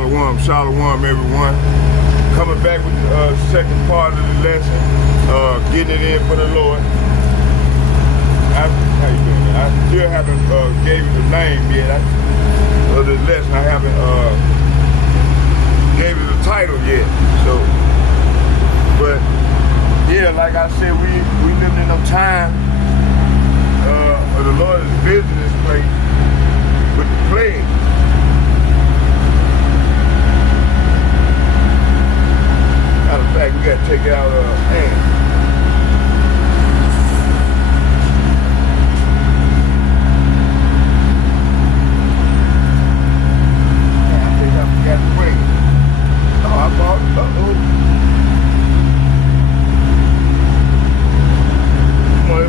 Shalom, shalom, everyone. Coming back with the second part of the lesson, getting it in for the Lord. How you doing? I still haven't gave you the name yet of the lesson. I haven't gave it the title yet. So, but yeah, like I said, we living in a time where the Lord is visiting this place with the plague. Matter of fact, we gotta take it out of hand.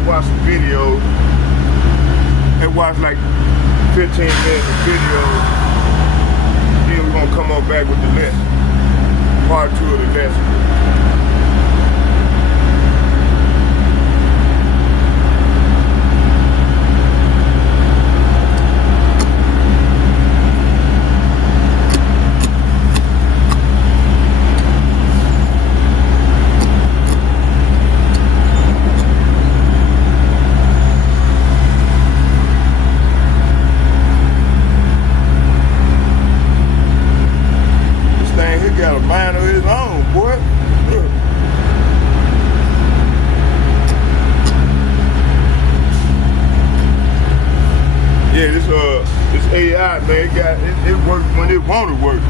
Watch some videos and watch like 15 minutes of videos. Then we're gonna come on back with the lesson. Part 2 of the lesson. Got a mind of his own, boy. Yeah, this AI, man, it works when it want to work.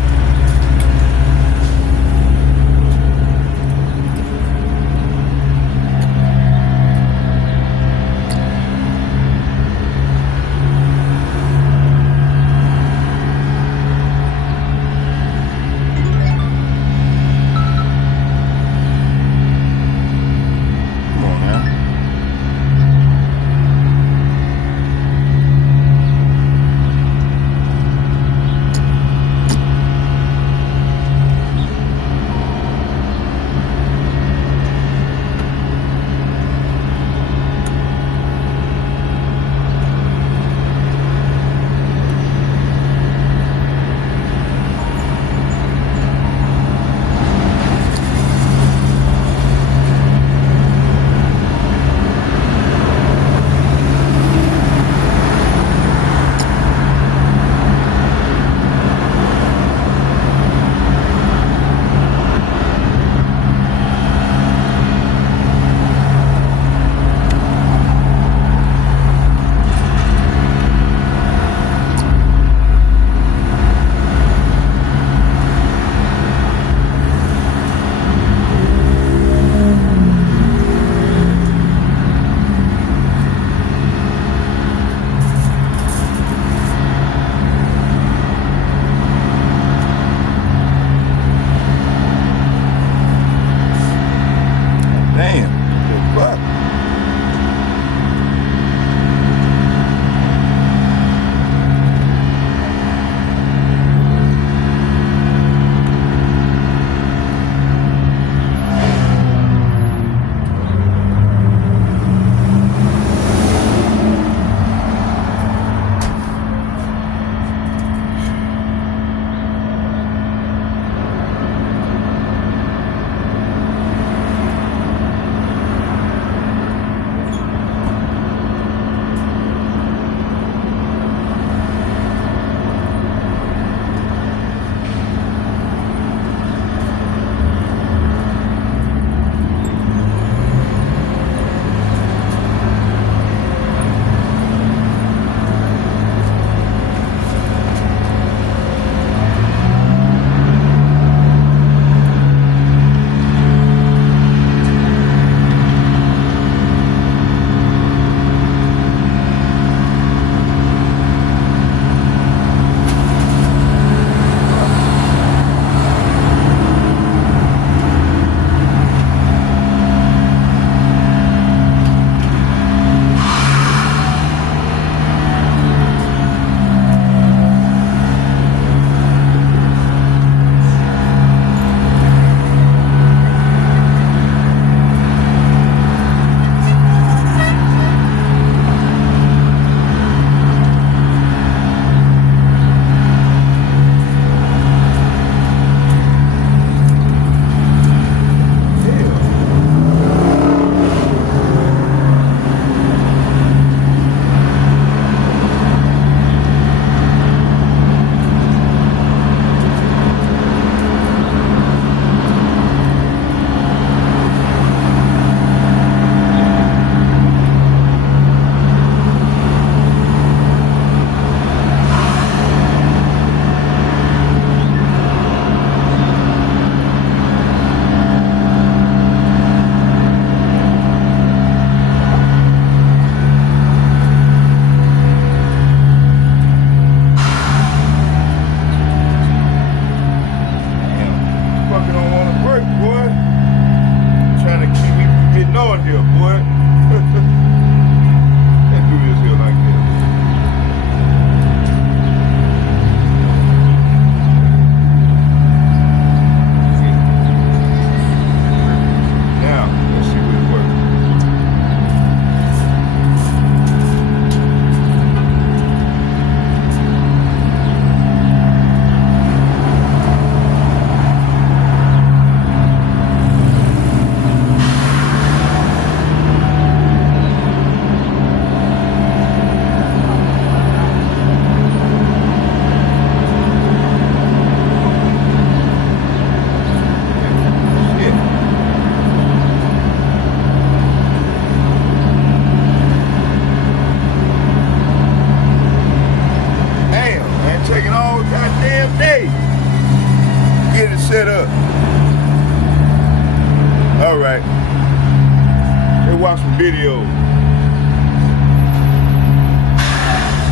video.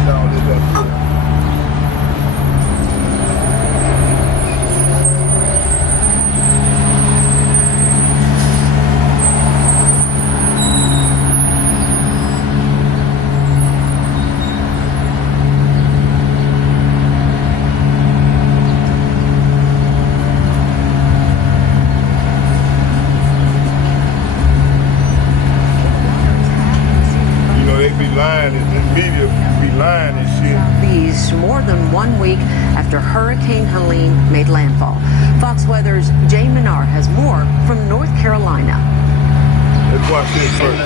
All this up here. More than 1 week after Hurricane Helene made landfall. Fox Weather's Jay Menard has more from North Carolina. Let's watch this first.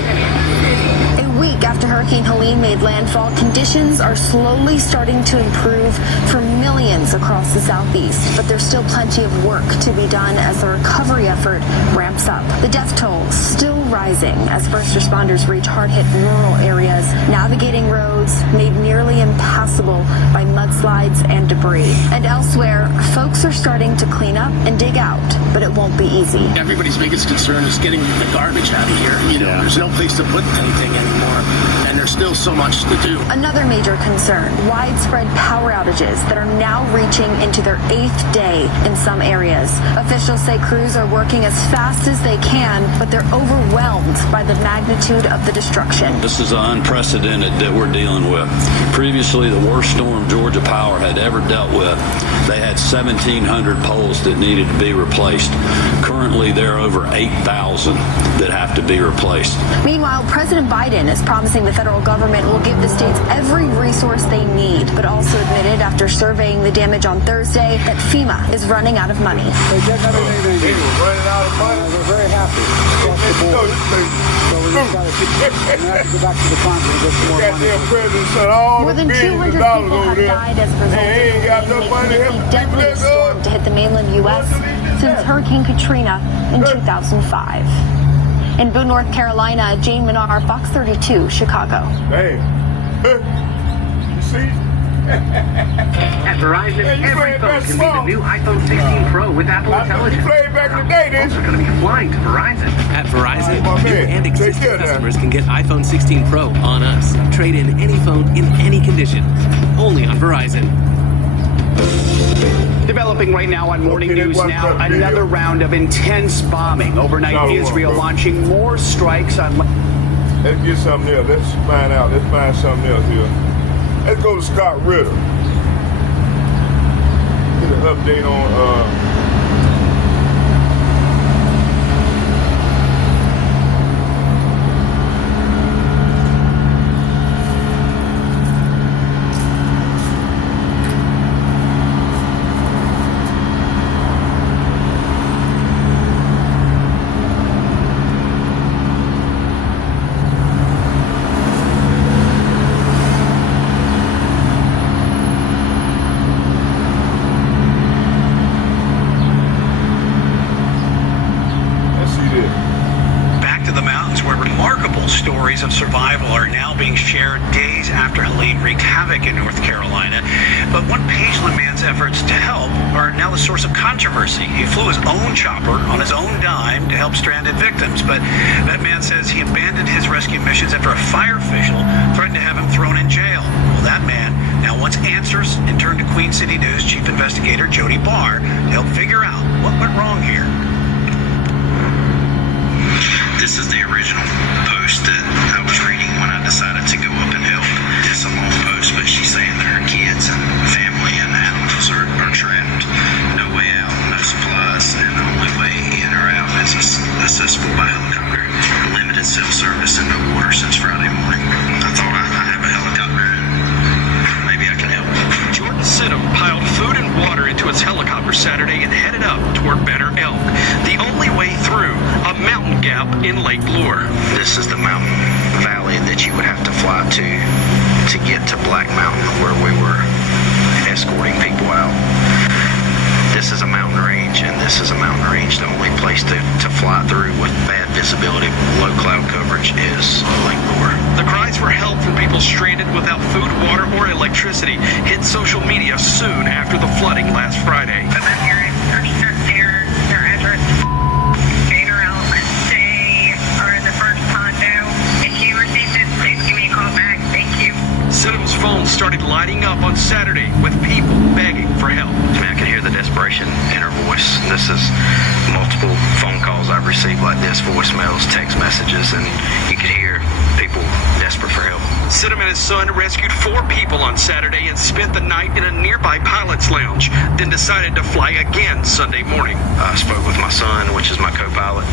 A week after Hurricane Helene made landfall, conditions are slowly starting to improve for millions across the southeast. But there's still plenty of work to be done as the recovery effort ramps up. The death toll still rising as first responders reach hard-hit rural areas, navigating roads made nearly impassable by mudslides and debris. And elsewhere, folks are starting to clean up and dig out, but it won't be easy. Everybody's biggest concern is getting the garbage out of here. There's no place to put anything anymore, and there's still so much to do. Another major concern, widespread power outages that are now reaching into their 8th day in some areas. Officials say crews are working as fast as they can, but they're overwhelmed by the magnitude of the destruction. This is unprecedented that we're dealing with. Previously, the worst storm Georgia Power had ever dealt with, they had 1,700 poles that needed to be replaced. Currently, there are over 8,000 that have to be replaced. Meanwhile, President Biden is promising the federal government will give the states every resource they need, but also admitted after surveying the damage on Thursday that FEMA is running out of money. They were running out of money. We're very happy across the board. So we just got to go back to the conference and get some more money. More than 200 people have died as a result of the deadliest storm to hit the mainland U.S. since Hurricane Katrina in 2005. In Boone, North Carolina, Jane Menard, Fox 32, Chicago. Hey, you see? At Verizon, every phone can be the new iPhone 16 Pro with Apple Intelligence. Also going to be flying to Verizon. At Verizon, new and existing customers can get iPhone 16 Pro on us. Trade in any phone in any condition. Only on Verizon. Developing right now on Morning News Now, another round of intense bombing. Overnight, Israel launching more strikes on... Let's get something else. Let's find out. Let's find something else here. Let's go to Scott Ritter. Get an update on of survival are now being shared days after Helene wreaked havoc in North Carolina. But one Pageland man's efforts to help are now the source of controversy. He flew his own chopper on his own dime to help stranded victims, but that man says he abandoned his rescue missions after a fire official threatened to have him thrown in jail. Well, that man now wants answers and turned to Queen City News chief investigator Jody Barr to help figure out what went wrong here. This is the original post that I was reading when I decided to go up and help. It's a long post, but she's saying that her kids and family and animals are trapped. No way out, no supplies, and the only way in or out is accessible by helicopter. Limited cell service and no water since Friday morning. I thought I have a helicopter and maybe I can help. Jordan Sidham piled food and water into its helicopter Saturday and headed up toward Banner Elk, the only way through a mountain gap in Lake Lure. This is the mountain valley that you would have to fly to get to Black Mountain, where we were escorting people out. This is a mountain range, and this is a mountain range. The only place to fly through with bad visibility, low cloud coverage is Lake Lure. The cries for help from people stranded without food, water, or electricity hit social media soon after the flooding last Friday. I've been hearing their address. Gator Element. They are in the first condo. phones started lighting up on Saturday with people begging for help. I can hear the desperation in her voice. This is multiple phone calls I've received like this, voicemails, text messages, and you could hear people desperate for help. Sidham and his son rescued 4 people on Saturday and spent the night in a nearby pilot's lounge, then decided to fly again Sunday morning. I spoke with my son, which is my co-pilot.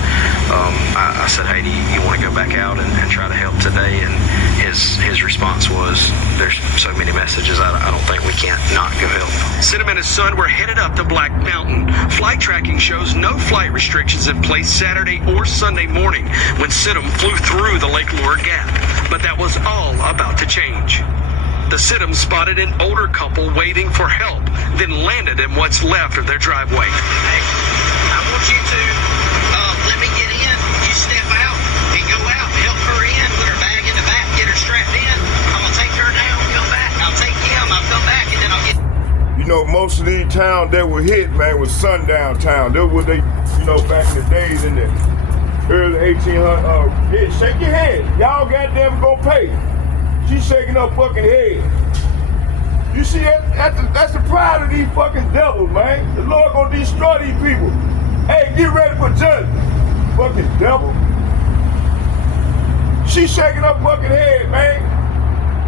I said, hey, do you want to go back out and try to help today? And his response was, there's so many messages, I don't think we can't not go help. Sidham and his son were headed up to Black Mountain. Flight tracking shows no flight restrictions in place Saturday or Sunday morning when Sidham flew through the Lake Lure Gap. But that was all about to change. The Sidhams spotted an older couple waiting for help, then landed in what's left of their driveway. Hey, I want you to let me get in. You step out and go out, help her in, put her bag in the back, get her strapped in. I'm gonna take her down, come back. I'll take him, I'll come back, and then I'll get. You know, most of these towns that were hit, man, was sundown town. That was they, you know, back in the days in the early 1800s. Yeah, shake your head. Y'all goddamn go pay. She's shaking her fucking head. You see, that's the pride of these fucking devils, man. The Lord gonna destroy these people. Hey, get ready for judgment. Fucking devil. She's shaking her fucking head, man.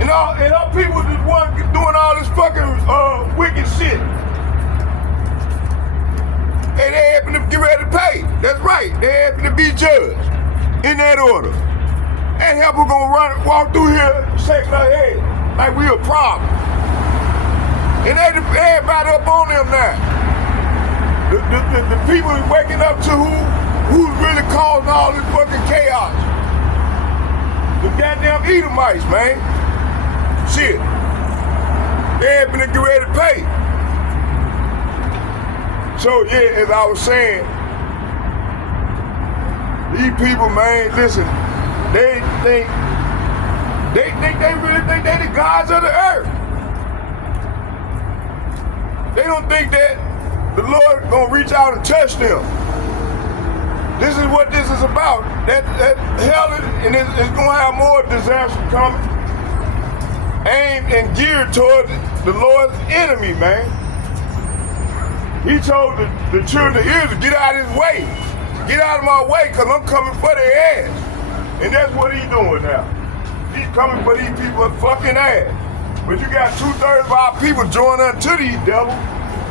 And her people is the one doing all this fucking wicked shit. Hey, they happen to get ready to pay. That's right. They happen to be judged. In that order. And helper gonna walk through here shaking her head like we a problem. And everybody up on them now. The people is waking up to who's really causing all this fucking chaos. The goddamn Edomites, man. Shit. They happen to get ready to pay. So yeah, as I was saying, these people, man, listen, they really think they the gods of the earth. They don't think that the Lord gonna reach out and touch them. This is what this is about. That hell and it's gonna have more disaster coming. Aimed and geared toward the Lord's enemy, man. He told the children of Israel, get out of his way. Get out of my way, because I'm coming for their ass. And that's what he's doing now. He's coming for these people's fucking ass. But you got 2/3 of our people join unto these devils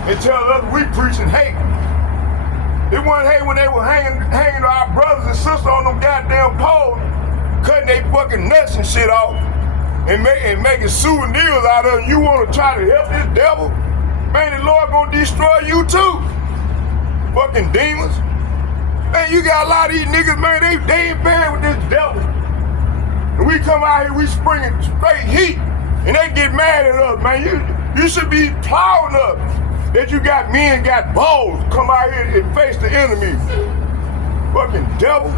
and tell us we preaching hate. It wasn't hate when they were hanging our brothers and sisters on them goddamn poles, cutting their fucking nuts and shit off, and making souvenirs out of them. You want to try to help this devil? Man, the Lord gonna destroy you too. Fucking demons. Man, you got a lot of these niggas, man, they ain't bad with this devil. And we come out here, we springing straight heat, and they get mad at us, man. You should be plowing us that you got men got balls come out here and face the enemy. Fucking devil.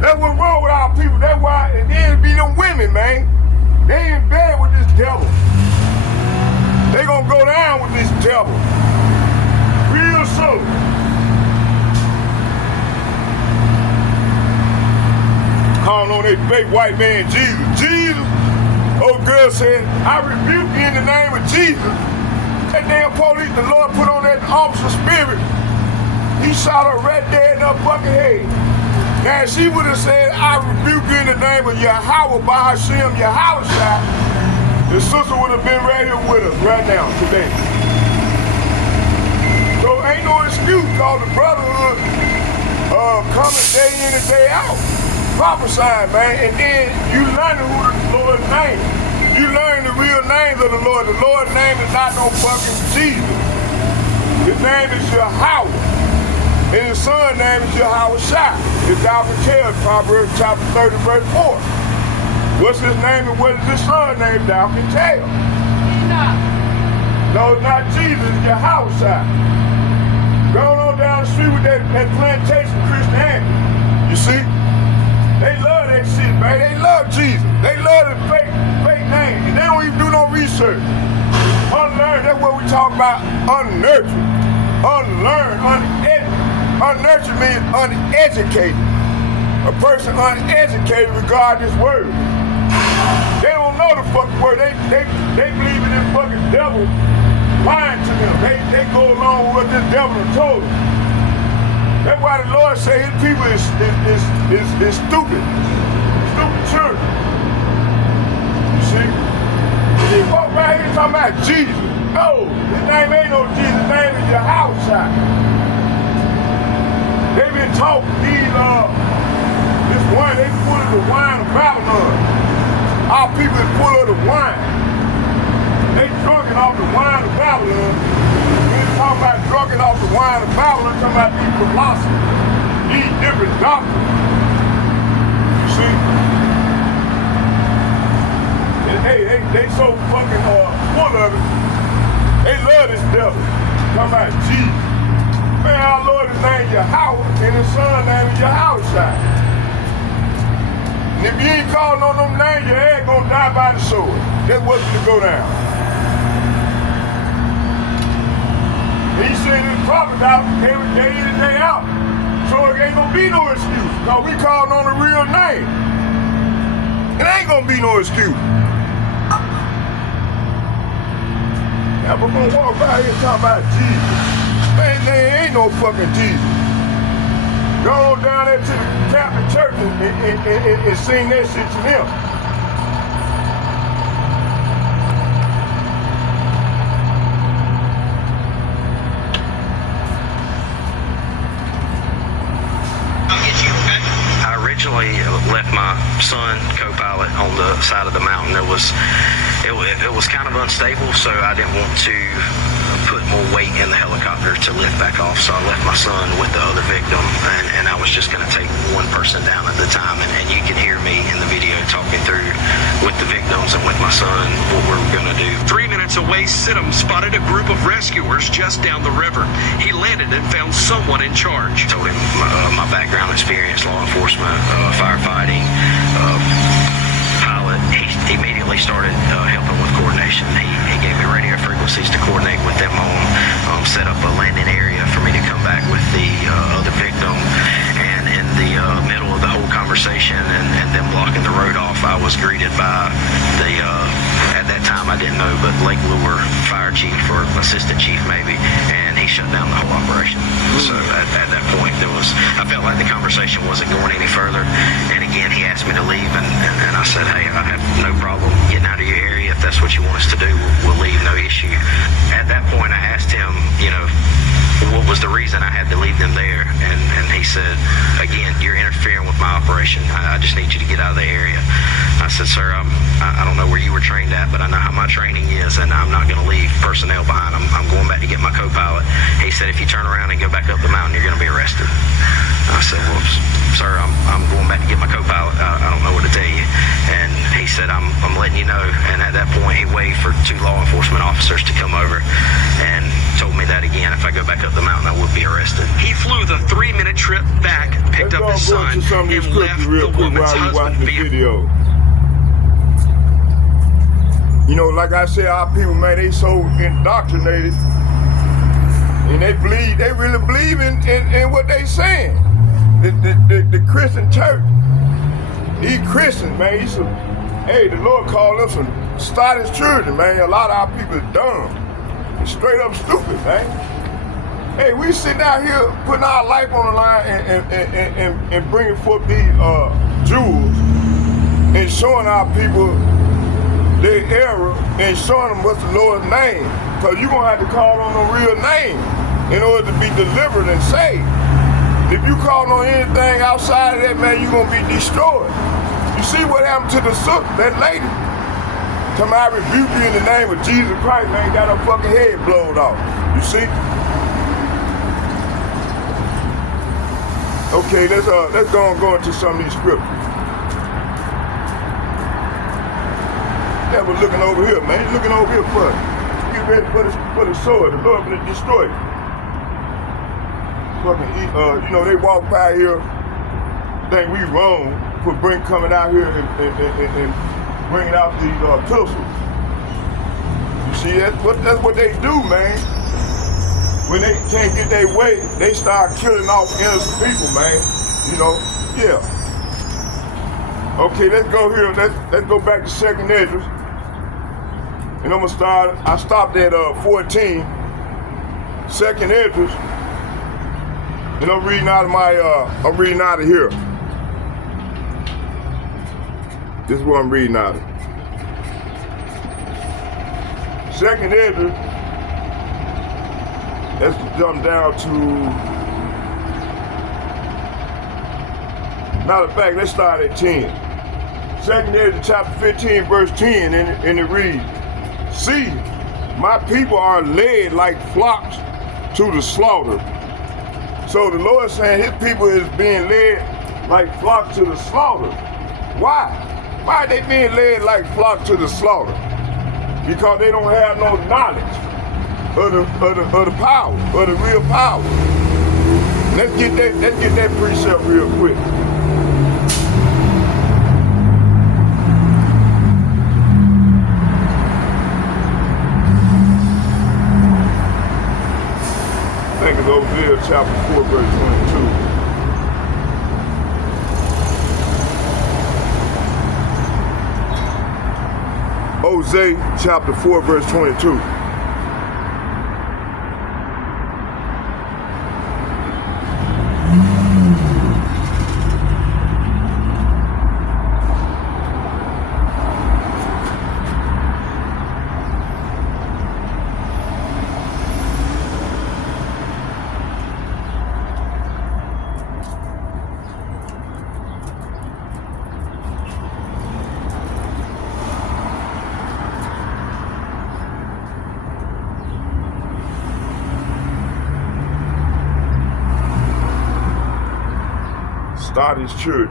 That's what's wrong with our people. That's why, and then it be them women, man. They ain't bad with this devil. They gonna go down with this devil. Real soon. Calling on that fake white man, Jesus. Jesus. Old girl said, I rebuke you in the name of Jesus. That damn police, the Lord put on that officer spirit. He shot her right there in her fucking head. Now, if she would have said, I rebuke you in the name of Yahweh, by Hashem, Yahweh, the sister would have been right here with us right now, today. So ain't no excuse, cause the brotherhood coming day in and day out, prophesying, man, and then you learning who the Lord's name is. You learn the real names of the Lord. The Lord's name is not no fucking Jesus. His name is Yahweh. And his son's name is Yahweh Shai. If y'all can tell, Proverbs chapter 30, verse 4. What's his name and what is his son's name? Thou can tell. No, it's not Jesus, it's Yahweh Shai. Going on down the street with that plantation Christianity. You see? They love that shit, man. They love Jesus. They love the fake name. And they don't even do no research. Unlearned, that's what we talk about, unnurtured. Unlearned, uneducated. Unnurtured means uneducated. A person uneducated regards this word. They don't know the fucking word. They believe in this fucking devil lying to them. They go along with what this devil has told them. That's why the Lord say his people is stupid. Stupid children. You see? He walk right here talking about Jesus. No, his name ain't no Jesus. His name is Yahweh. They been taught this wine, they full of the wine of Babylon. Our people is full of the wine. They drunken off the wine of Babylon. We ain't talking about drunken off the wine of Babylon, talking about these philosophers, these different doctrines. You see? And they so fucking full of it. They love this devil. Talking about Jesus. Man, our Lord is named Yahweh, and his son named Yahweh. And if you ain't calling on them names, your head gonna die by the sword. That's what's gonna go down. And he said his prophets out every day in and day out. So it ain't gonna be no excuse. Cause we calling on the real name. It ain't gonna be no excuse. Now we're gonna walk by here talking about Jesus. Man, there ain't no fucking Jesus. Go down there to the Catholic church and sing that shit to them. I originally left my son co-pilot on the side of the mountain. It was kind of unstable, so I didn't want to put more weight in the helicopter to lift back off. So I left my son with the other victim, and I was just going to take one person down at the time. And you can hear me in the video talking through with the victims and with my son what we're going to do. 3 minutes away, Sidham spotted a group of rescuers just down the river. He landed and found someone in charge. Told him my background experience, law enforcement, firefighting, pilot. He immediately started helping with coordination. He gave me radio frequencies to coordinate with them on, set up a landing area for me to come back with the other victim. And in the middle of the whole conversation and them blocking the road off, I was greeted by the, at that time I didn't know, but Lake Lure fire chief or assistant chief maybe, and he shut down the whole operation. So at that point I felt like the conversation wasn't going any further. And again, he asked me to leave, and I said, hey, I have no problem getting out of your area. If that's what you want us to do, we'll leave, no issue. At that point, I asked him, what was the reason I had to leave them there? And he said, again, you're interfering with my operation. I just need you to get out of the area. I said, sir, I don't know where you were trained at, but I know how my training is, and I'm not going to leave personnel behind. I'm going back to get my co-pilot. He said, if you turn around and go back up the mountain, you're going to be arrested. I said, well, sir, I'm going back to get my co-pilot. I don't know what to tell you. And he said, I'm letting you know. And at that point, he waved for 2 law enforcement officers to come over and told me that again, if I go back up the mountain, I would be arrested. He flew the 3-minute trip back, picked up his son, and left the woman's husband video. Like I said, our people, man, they so indoctrinated, and they really believe in what they saying. The Christian church, these Christians, man, the Lord called them some startless children, man. A lot of our people is dumb and straight up stupid, man. Hey, we sitting out here putting our life on the line and bringing forth these jewels and showing our people their error and showing them what's the Lord's name. Because you're going to have to call on the real name in order to be delivered and saved. If you call on anything outside of that, man, you're going to be destroyed. You see what happened to the sister, that lady? Come I rebuke you in the name of Jesus Christ, man, got her fucking head blown off. You see? Okay, let's go into some of these scriptures. Yeah, we're looking over here, man. He's looking over here for us. Get ready for the sword. The Lord will destroy you. Fucking, they walk by here, think we wrong for coming out here and bringing out these pistols. You see, that's what they do, man. When they can't get their way, they start killing off innocent people, man. Yeah. Okay, let's go here. Let's go back to 2nd Esdras. And I'm gonna start. I stopped at 14. 2nd Esdras. And I'm reading out of I'm reading out of here. This is what I'm reading out of. 2nd Esdras. Let's jump down to. Matter of fact, let's start at 10. 2nd Esdras chapter 15, verse 10, and it reads, "See, my people are led like flocks to the slaughter." So the Lord is saying his people is being led like flocks to the slaughter. Why? Why are they being led like flocks to the slaughter? Because they don't have no knowledge of the power, of the real power. Let's get that precept real quick. I think it's Hosea chapter 4, verse 22. Hosea chapter 4, verse 22. Start his children.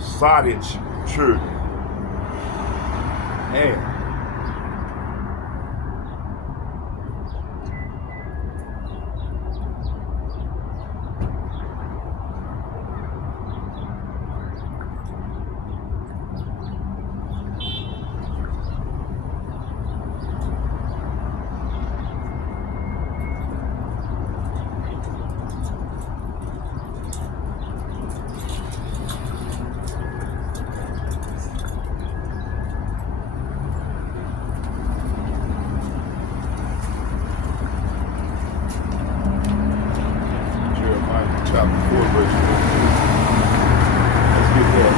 Sausage children. And chapter 4, verse 1. Let's get that.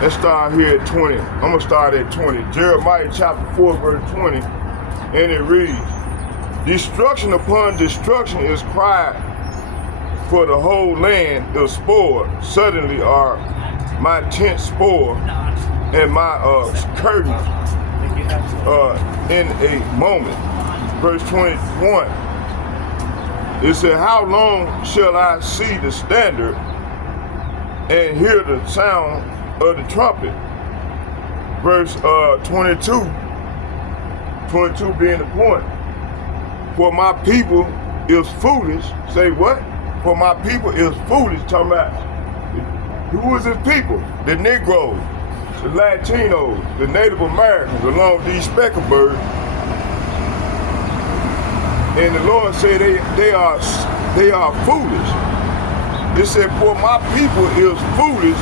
Let's start here at 20. I'm going to start at 20. Jeremiah chapter 4, verse 20. And it reads, "Destruction upon destruction is cried, for the whole land is spoiled. Suddenly are my tents spoiled, and my curtains in a moment." Verse 21. It said, "How long shall I see the standard and hear the sound of the trumpet?" Verse 22 being the point. "For my people is foolish." Say what? "For my people is foolish." Talking about who is his people? The Negroes, the Latinos, the Native Americans, along with these speckled birds. And the Lord said they are foolish. It said, "For my people is foolish.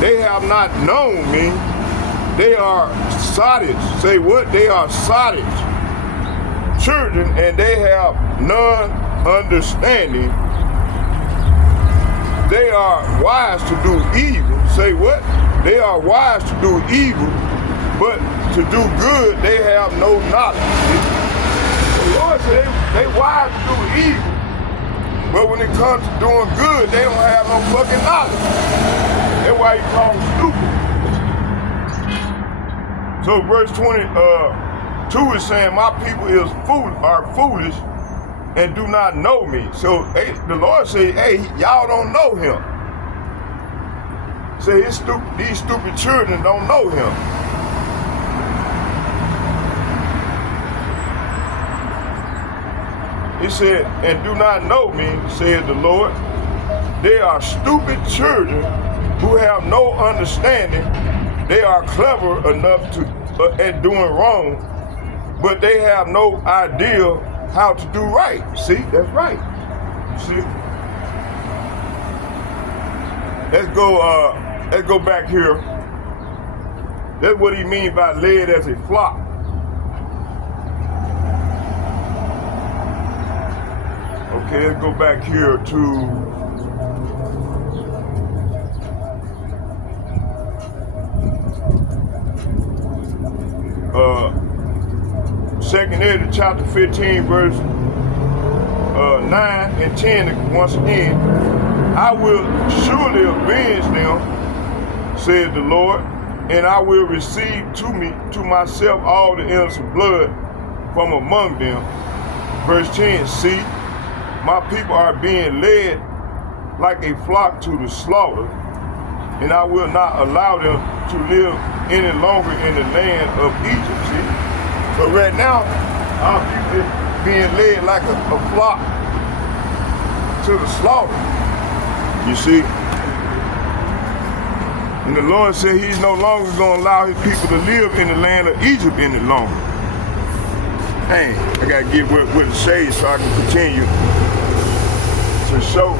They have not known me. They are sottage." Say what? They are sottage children, and they have none understanding. They are wise to do evil. Say what? They are wise to do evil, but to do good they have no knowledge. The Lord said they wise to do evil, but when it comes to doing good, they don't have no fucking knowledge. That's why he calls them stupid. So verse 22 is saying, my people are foolish and do not know me. So the Lord said, hey, y'all don't know him. Say these stupid children don't know him. He said, and do not know me, said the Lord. They are stupid children who have no understanding. They are clever enough to at doing wrong, but they have no idea how to do right. See, that's right. See? Let's go back here. That's what he means by led as a flock. Okay, let's go back here to Second Ezra chapter 15, verse 9 and 10. Once again, I will surely avenge them, said the Lord, and I will receive to myself all the innocent blood from among them. Verse 10, see, my people are being led like a flock to the slaughter, and I will not allow them to live any longer in the land of Egypt. See? But right now, our people is being led like a flock to the slaughter. You see? And the Lord said he's no longer going to allow his people to live in the land of Egypt any longer. Dang, I got to get with the shade so I can continue to show.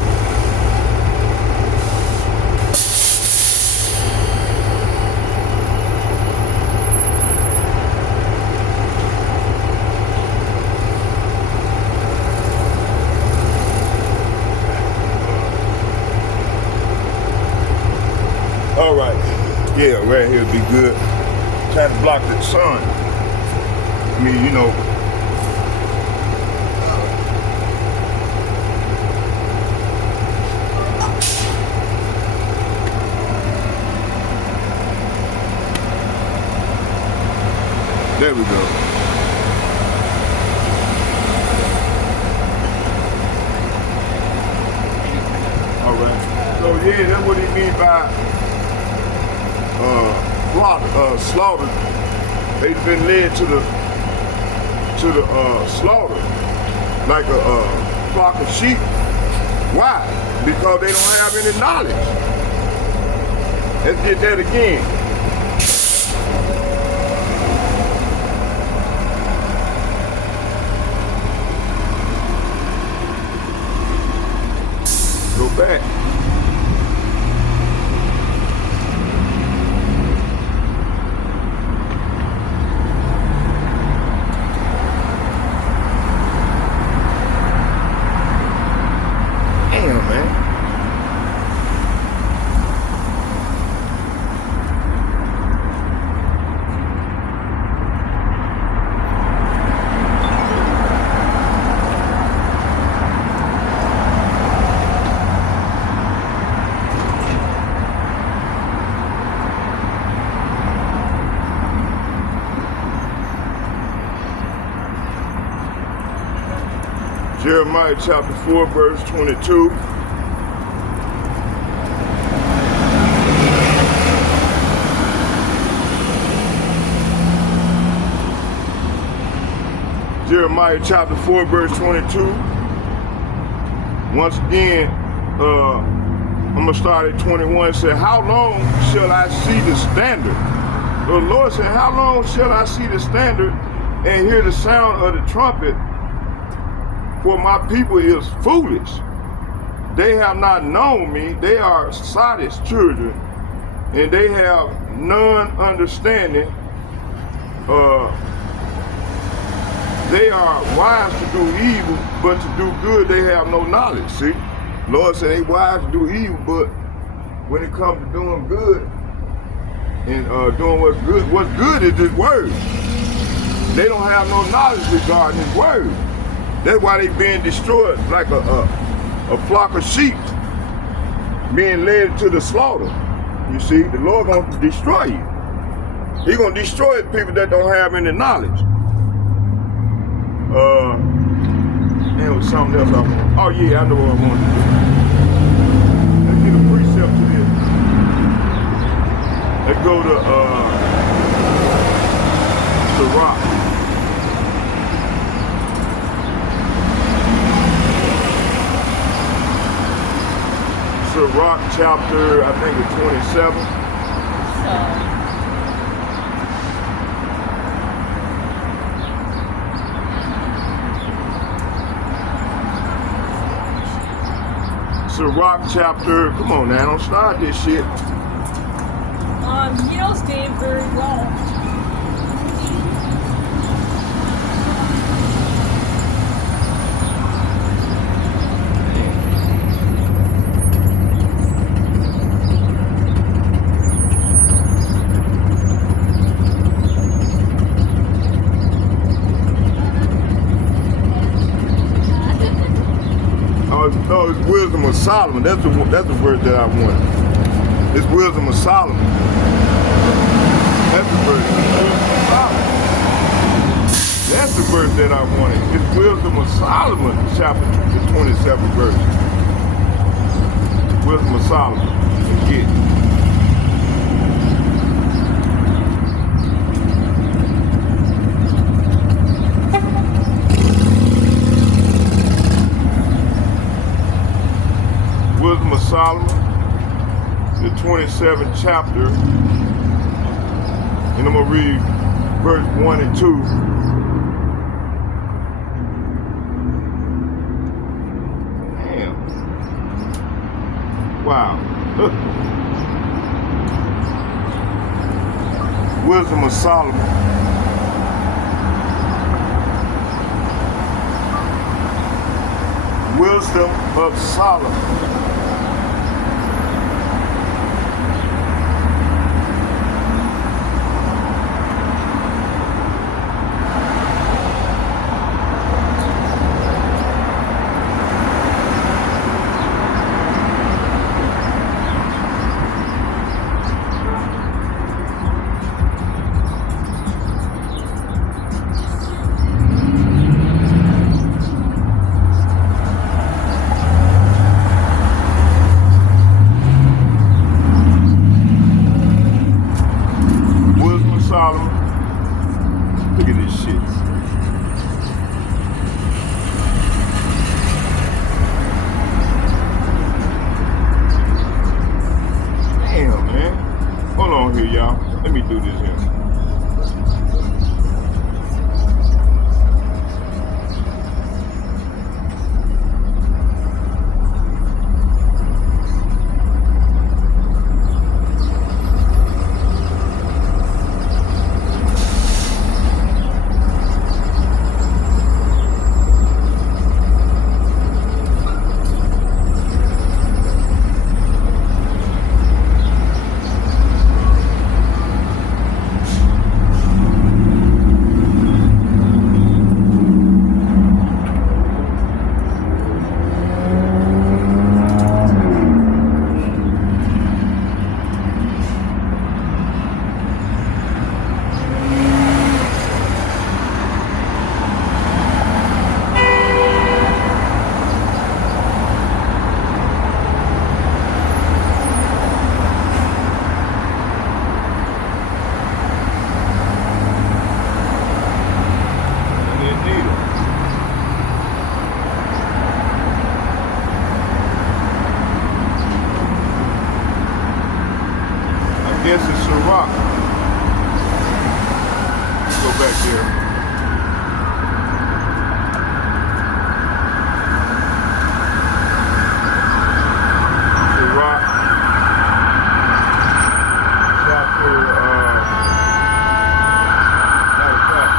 All right, yeah, right here would be good. Trying to block the sun. I mean, you know. There we go. All right. So yeah, that's what he means by slaughter. They've been led to the slaughter like a flock of sheep. Why? Because they don't have any knowledge. Let's get that again. Go back. Jeremiah chapter 4, verse 22. Jeremiah chapter 4, verse 22. Once again, I'm going to start at 21. It said, how long shall I see the standard? The Lord said, how long shall I see the standard and hear the sound of the trumpet? For my people is foolish. They have not known me. They are Sodom's children, and they have none understanding. They are wise to do evil, but to do good they have no knowledge. See, Lord said they wise to do evil, but when it comes to doing good and doing what's good is His word. They don't have no knowledge regarding His word. That's why they being destroyed like a flock of sheep being led to the slaughter. You see, the Lord gonna destroy you. He gonna destroy people that don't have any knowledge. There was something else I want. Oh yeah, I know what I want to do. Let's get a precept to this. Let's go to Sirach. Sirach chapter, I think it's 27. Sirach chapter, come on now, don't start this shit. You know Steve very well. No, it's Wisdom of Solomon. That's the verse that I wanted. It's Wisdom of Solomon. That's the verse. Wisdom of Solomon. That's the verse that I wanted. It's Wisdom of Solomon, chapter 27 verse. Wisdom of Solomon. Get it. Wisdom of Solomon, the 27th chapter, and I'm going to read verse 1 and 2. Damn. Wow. Wisdom of Solomon. Wisdom of Solomon. Look at this shit. Damn, man. Hold on here, y'all. Let me do this here. Yes, it's Sirach. Let's go back there. Sirach. Chapter, matter of fact.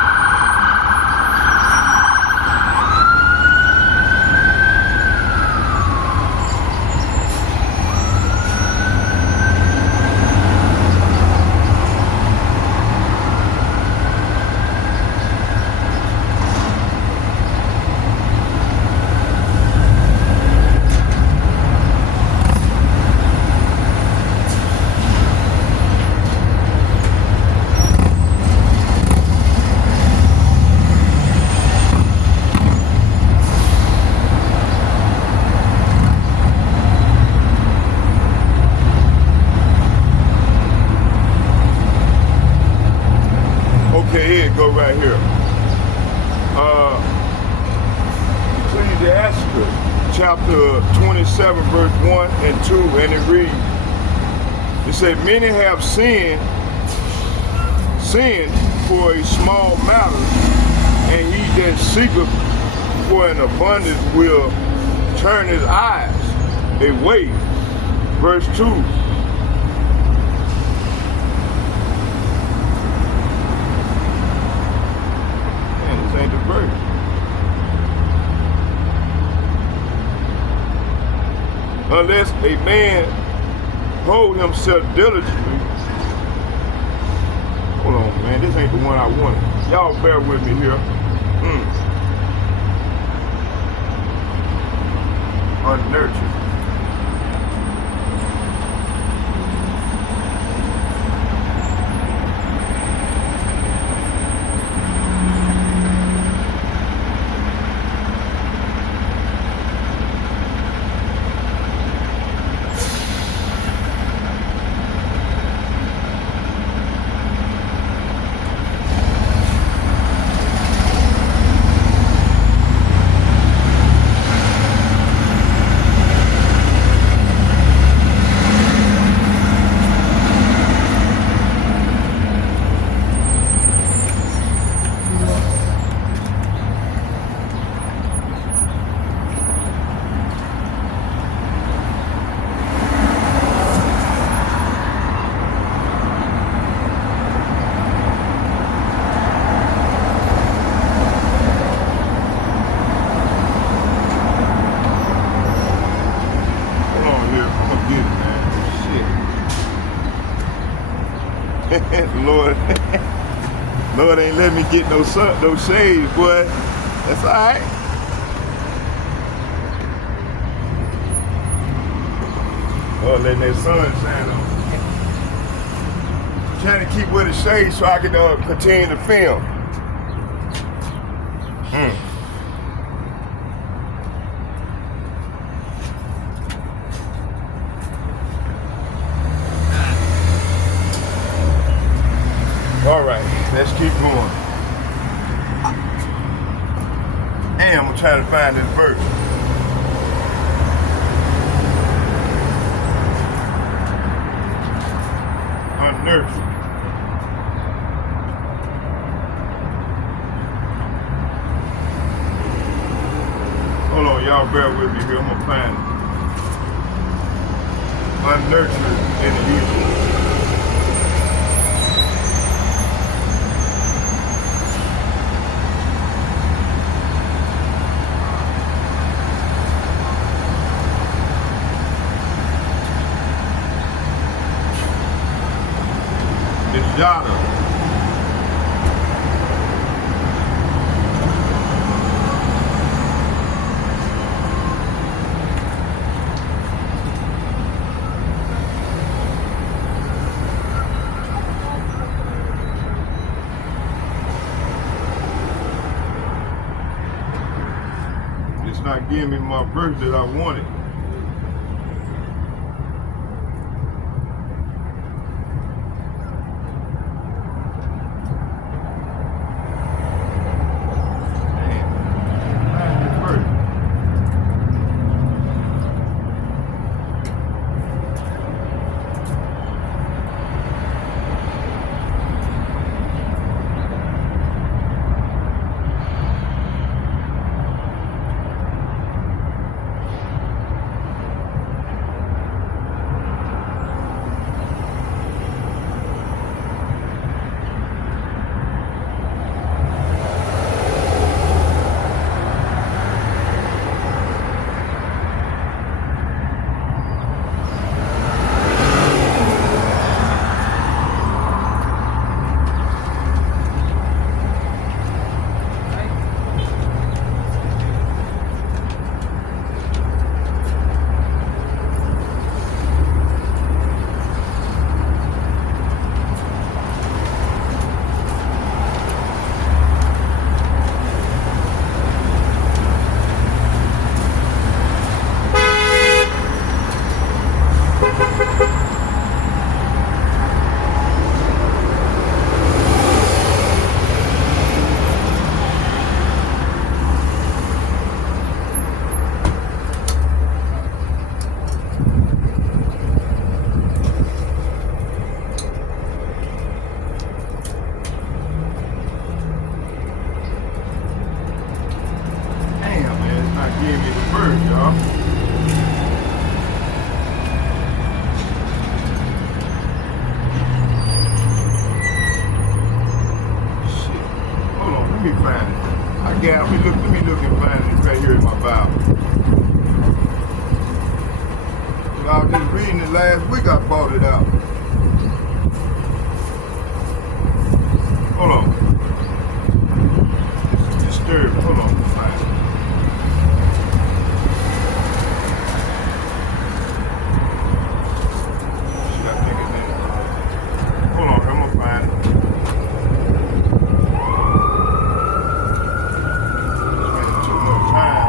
here. Ecclesiastes chapter 27 verse 1 and 2, and it reads, it said, many have sinned for a small matter, and he that seeketh for an abundance will turn his eyes away. Verse 2. Man, this ain't the verse. Unless a man hold himself diligently. Hold on, man, this ain't the one I wanted. Y'all bear with me here. Unnurtured. Lord ain't let me get no shades, boy. That's all right. Oh, letting that sun shine on. Trying to keep with the shades so I can continue to film. All right, let's keep going. And I'm gonna try to find this verse. Unnurtured. Hold on, y'all bear with me here. I'm gonna find it. Unnurtured in the Hebrew. Yada. It's not giving me my verse that I wanted. it last week I bought it out. Hold on. It's disturbing. Hold on. Fine. Shit, I think it's in. Hold on, I'm gonna find it. Spending too much time.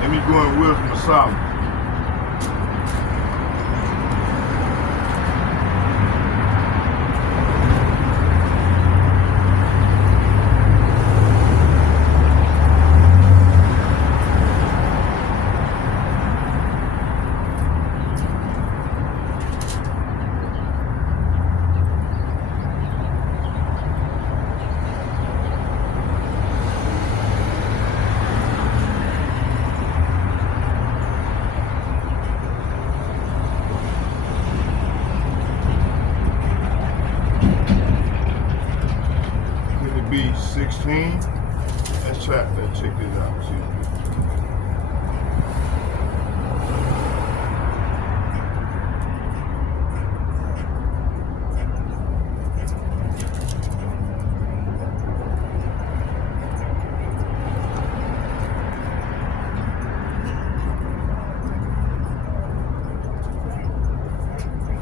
Let me go in with Masala. Be 16. Let's check this out. See.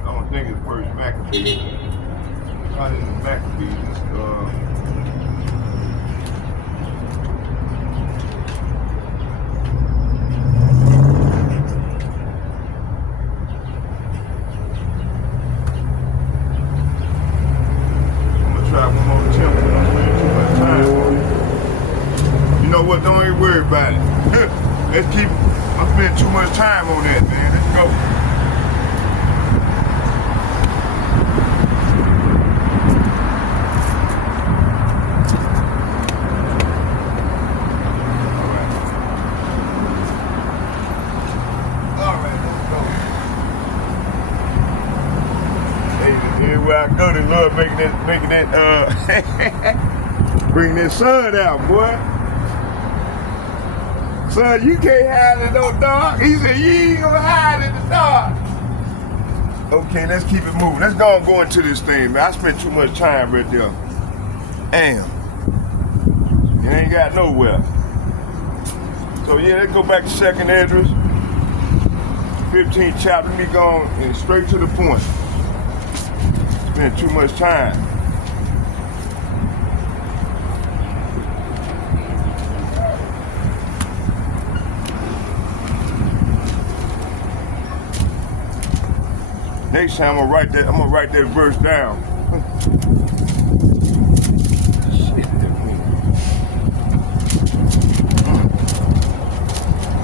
I don't think it's first Maccabee. Not in the Maccabee. What? Don't even worry about it. Let's keep. I spend too much time on that, man. Let's go. All right, let's go. Hey, everywhere I go, the Lord making that bring that sun out, boy. Son, you can't hide in no dark. He said, you ain't gonna hide in the dark. Okay, let's keep it moving. Let's go and go into this thing, man. I spent too much time right there. Damn. You ain't got nowhere. So yeah, let's go back to 2nd Esdras. 15th chapter. Let me go and straight to the point. Spent too much time. Next time I'm gonna write that verse down.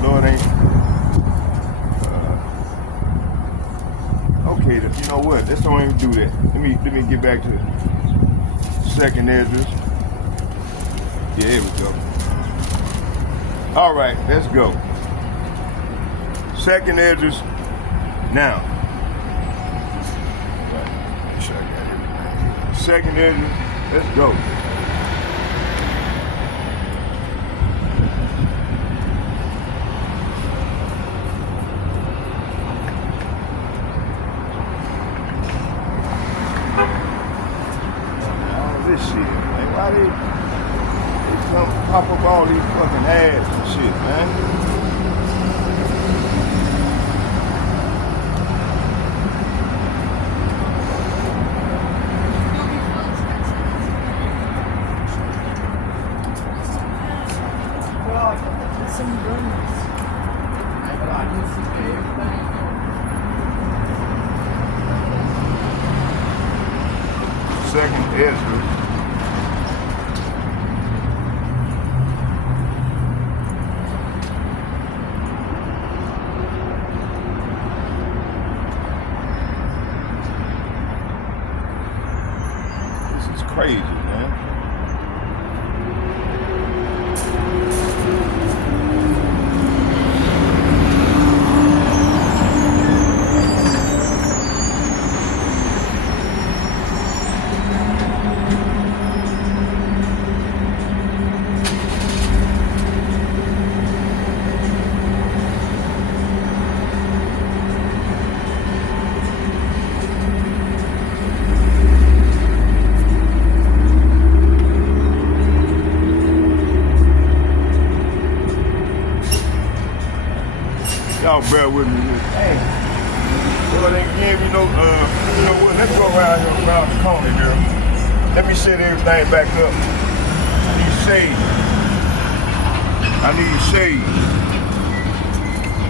Lord ain't. Okay, you know what? Let's don't even do that. Let me get back to second Esdras. Yeah, here we go. All right, let's go. Second Esdras. Now. Make sure I got everything. Second Esdras. Let's go. Why they come pop up all these fucking ads and shit, man? Second Esdras. Crazy, man. Y'all bear with me here. Hey. Well, they gave me no, you know what, let's go around here around the corner, girl. Let me set everything back up. I need shade.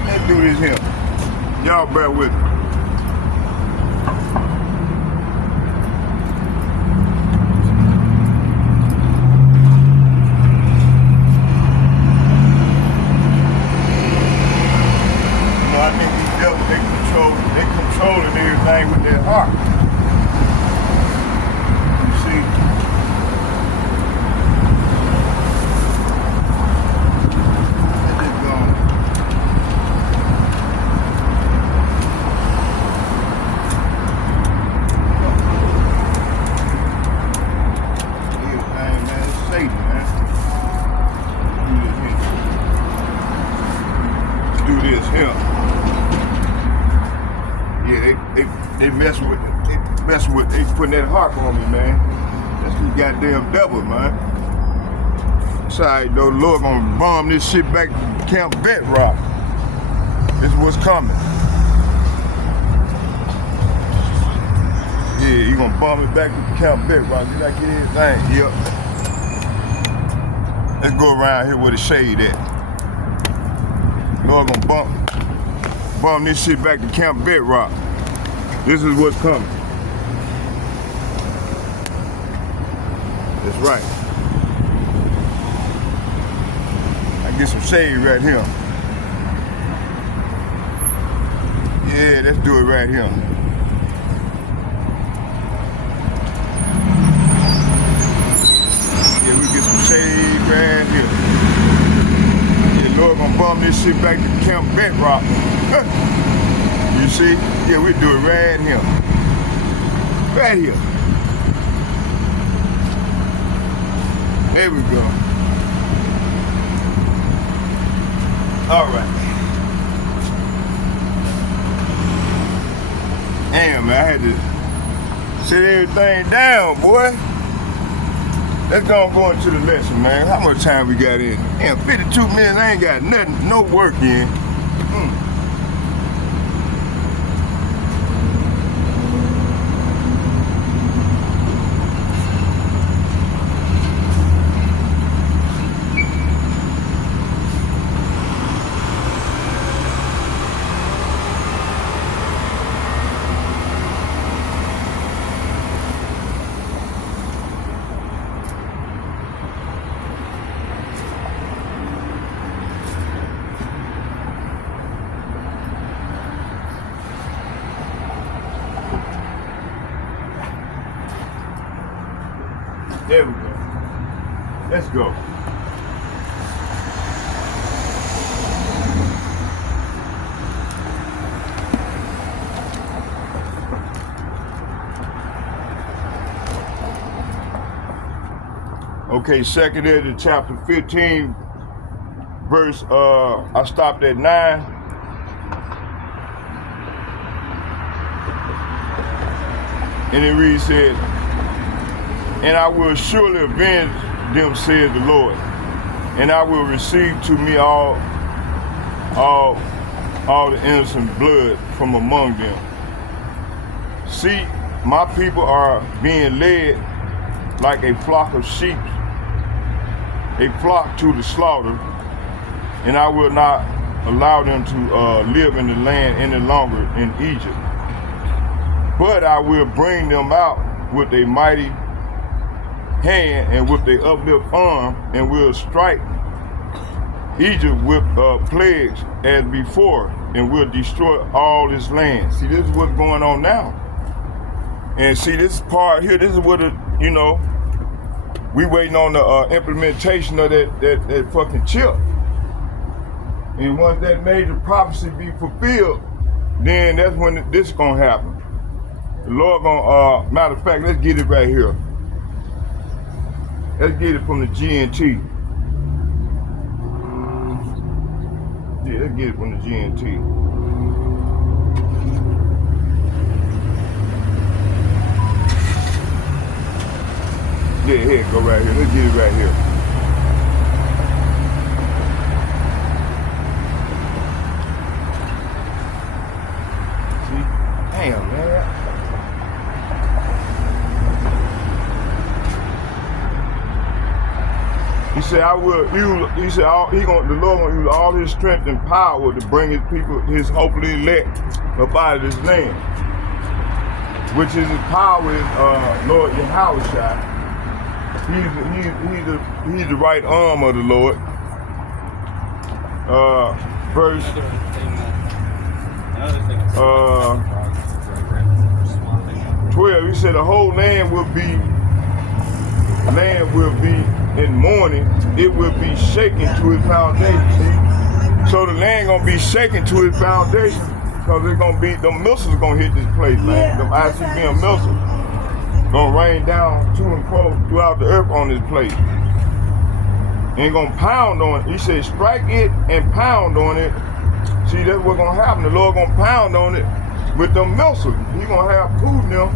Let's do this here. Y'all bear with me. They controlling everything with their heart. You see? Let this go. Everything, man, it's Satan, man. Do this here. Yeah, they messing with it. They putting that harp on me, man. That's the goddamn devil, man. Sorry though, the Lord gonna bomb this shit back to Camp Bedrock. This is what's coming. Yeah, he gonna bomb it back to Camp Bedrock. Did I get everything? Yep. Let's go around here where the shade at. Lord gonna bomb this shit back to Camp Bedrock. This is what's coming. That's right. I get some shade right here. Yeah, let's do it right here. Yeah, we get some shade right here. Yeah, Lord gonna bomb this shit back to Camp Bedrock. You see? Yeah, we do it right here. Right here. There we go. All right. Damn, man, I had to sit everything down, boy. Let's go into the lesson, man. How much time we got in? Damn, 52 minutes, I ain't got nothing, no work in. There we go. Let's go. Okay, 2 Ezra chapter 15, verse, I stopped at 9. And it reads, said, and I will surely avenge them, says the Lord, and I will receive to me all the innocent blood from among them. See, my people are being led like a flock of sheep, a flock to the slaughter, and I will not allow them to live in the land any longer in Egypt. But I will bring them out with a mighty hand and with the uplift arm, and will strike Egypt with plagues as before, and will destroy all its land. See, this is what's going on now. And see, this part here, this is what it, you know, we waiting on the implementation of that fucking chip. And once that major prophecy be fulfilled, then that's when this is gonna happen. The Lord gonna, matter of fact, let's get it right here. Let's get it from the GNT. Yeah, let's get it from the GNT. Yeah, here, go right here. Let's get it right here. See? Damn, man. He said, I will use, he said, the Lord gonna use all his strength and power to bring his people, his hopefully elect, up out of this land. Which is his power is Lord Yahushua. He's the right arm of the Lord. Verse 12, he said the whole land will be in mourning. It will be shaken to its foundation. See? So the land gonna be shaken to its foundation, because it's gonna be, the missiles gonna hit this place, man. Them ICBM missiles gonna rain down to and fro throughout the earth on this place. And gonna pound on it. He said strike it and pound on it. See, that's what's gonna happen. The Lord gonna pound on it with them missiles. He gonna have Putin them.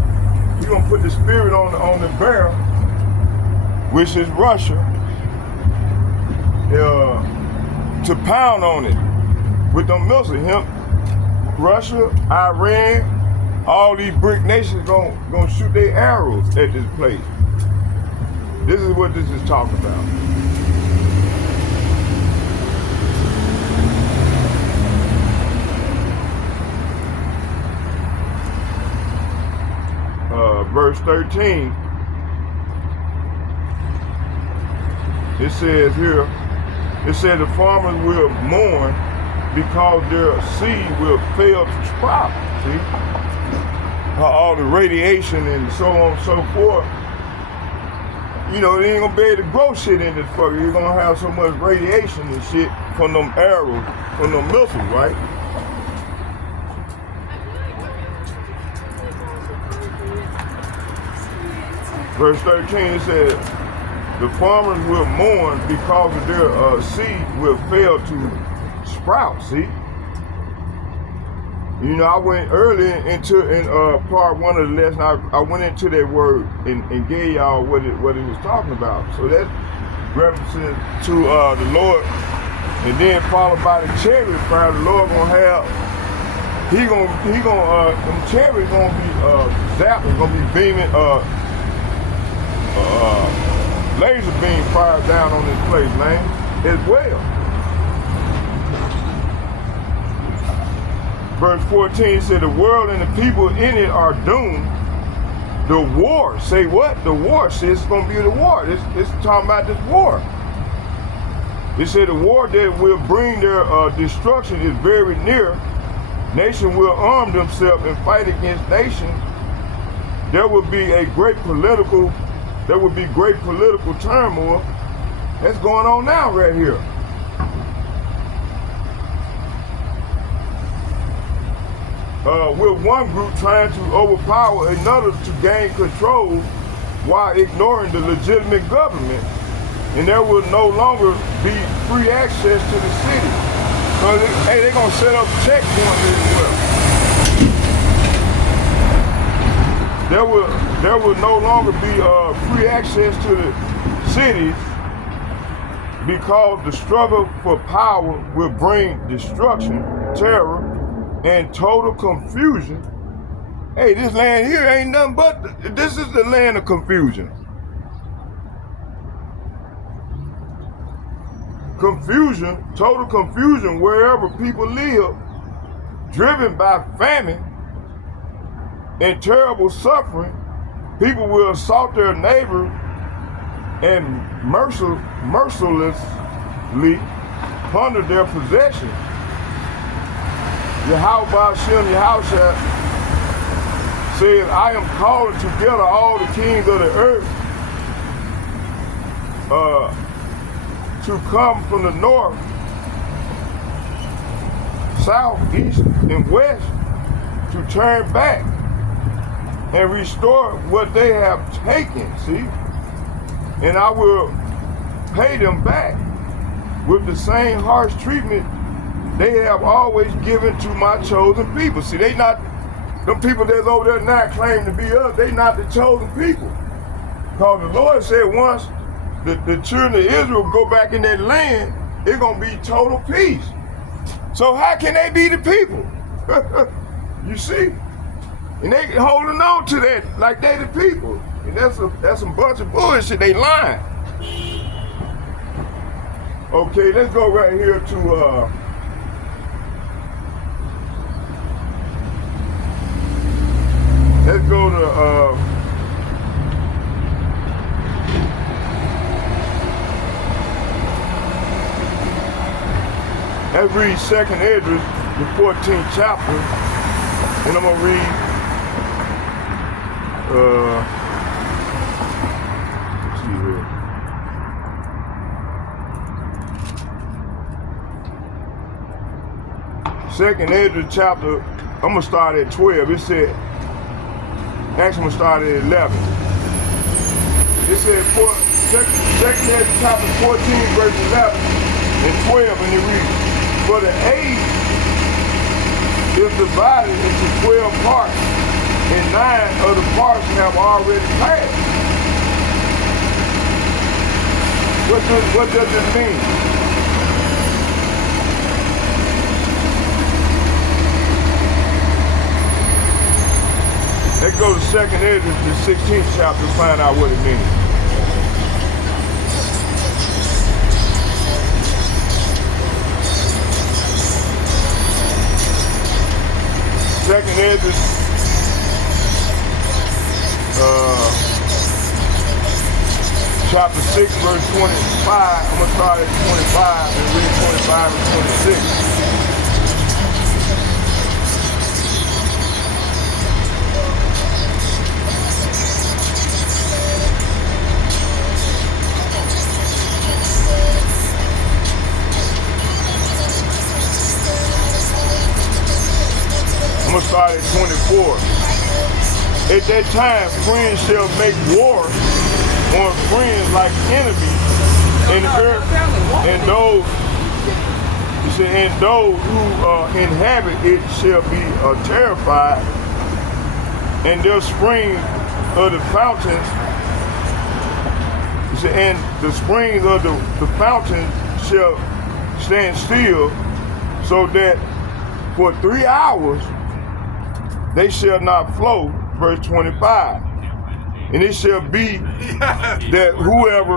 He gonna put the spirit on the barrel, which is Russia, to pound on it with them missiles. Russia, Iran, all these brick nations gonna shoot their arrows at this place. This is what this is talking about. Verse 13, it says here, it says the farmers will mourn because their seed will fail to sprout. See? All the radiation and so on and so forth. You know, they ain't gonna be able to grow shit in this fucker. You're gonna have so much radiation and shit from them arrows, from them missiles, right? Verse 13, it says, the farmers will mourn because of their seed will fail to sprout, see? You know, I went early into part one of the lesson, I went into that word and gave y'all what it was talking about. So that's references to the Lord, and then followed by the chariot fire. The Lord gonna have, them chariots gonna be zapping, gonna be beaming, laser beam fired down on this place, man, as well. Verse 14 said, the world and the people in it are doomed. The war, say what? The war, see, it's gonna be the war. This talking about this war. It said the war that will bring their destruction is very near. Nation will arm themselves and fight against nation. There will be a great political there would be great political turmoil. That's going on now right here. With one group trying to overpower another to gain control while ignoring the legitimate government. And there will no longer be free access to the city. So they're gonna set up checkpoints as well. There will no longer be free access to the cities because the struggle for power will bring destruction, terror, and total confusion. Hey, this land here ain't nothing but, this is the land of confusion. Confusion, total confusion wherever people live, driven by famine and terrible suffering. People will assault their neighbor and mercilessly plunder their possessions. Yahweh Shem Yahushua says, I am calling together all the kings of the earth to come from the north, south, east, and west to turn back and restore what they have taken, see? And I will pay them back with the same harsh treatment they have always given to my chosen people. See, they not, them people that's over there now claim to be us, they not the chosen people. Because the Lord said once the children of Israel go back in that land, it's gonna be total peace. So how can they be the people? You see? And they holding on to that like they the people. And that's some bunch of bullshit, they lying. Okay, let's go right here to let's go to let's read 2nd Esdras, the 14th chapter, and I'm gonna read let's see here. Second Esdras chapter, I'm gonna start at 12. It said, actually I'm gonna start at 11. It said, Second Esdras chapter 14, verse 11 and 12, and it reads, for the age is divided into 12 parts, and 9 of the parts have already passed. What does it mean? Let's go to 2nd Esdras, the 16th chapter, to find out what it means. Second Esdras, chapter 6, verse 25. I'm gonna start at 25 and read 25 and 26. I'm gonna start at 24. At that time, friends shall make war on friends like enemies, and those, he said, and those who inhabit it shall be terrified, and their springs of the fountains, he said, and the springs of the fountains shall stand still, so that for 3 hours they shall not flow, verse 25. And it shall be that whoever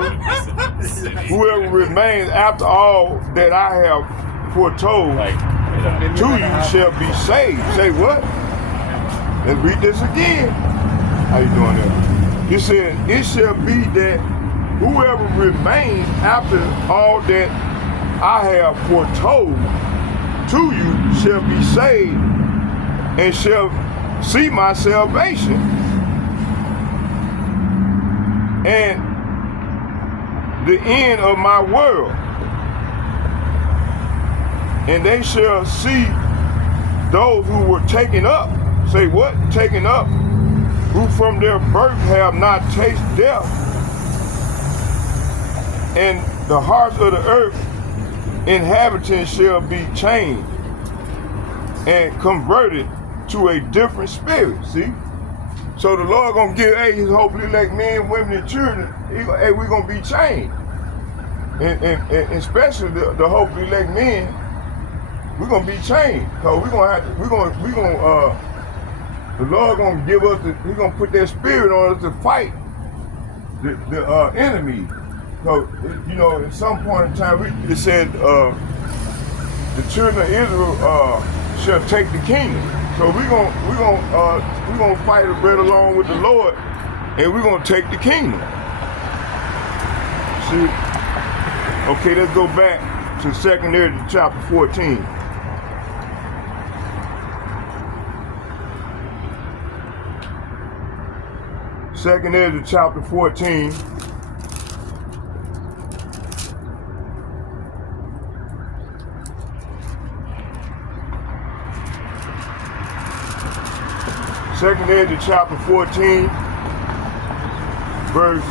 remains after all that I have foretold to you shall be saved. Say what? Let's read this again. How you doing there? He said, it shall be that whoever remains after all that I have foretold to you shall be saved and shall see my salvation. and the end of my world. And they shall see those who were taken up. Say what? Taken up. Who from their birth have not tasted death. And the hearts of the earth inhabitants shall be changed and converted to a different spirit. See? So the Lord gonna give, hey, his hopefully elect men, women, and children, hey, we're gonna be changed. And especially the hopefully elect men, we're gonna be changed. Cause we're gonna have to, the Lord gonna give us, he's gonna put that spirit on us to fight the enemy. So, you know, at some point in time, it said the children of Israel shall take the kingdom. So we're gonna fight right along with the Lord, and we're gonna take the kingdom. See? Okay, let's go back to 2 Ezra chapter 14. Second Ezra chapter 14. Second Ezra chapter 14, verse,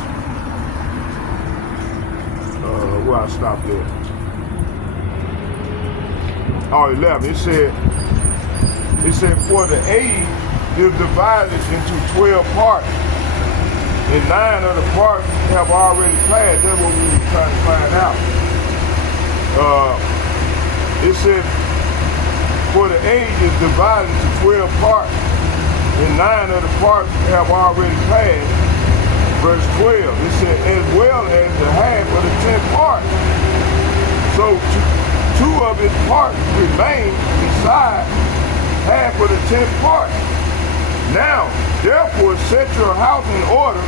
where I stopped there. 11. It said, for the age is divided into 12 parts, and 9 of the parts have already passed. That's what we were trying to find out. It said, for the age is divided into 12 parts, and 9 of the parts have already passed. Verse 12, it said, as well as the half of the 10th part. So 2 of its parts remain beside half of the 10th part. Now, therefore, set your house in order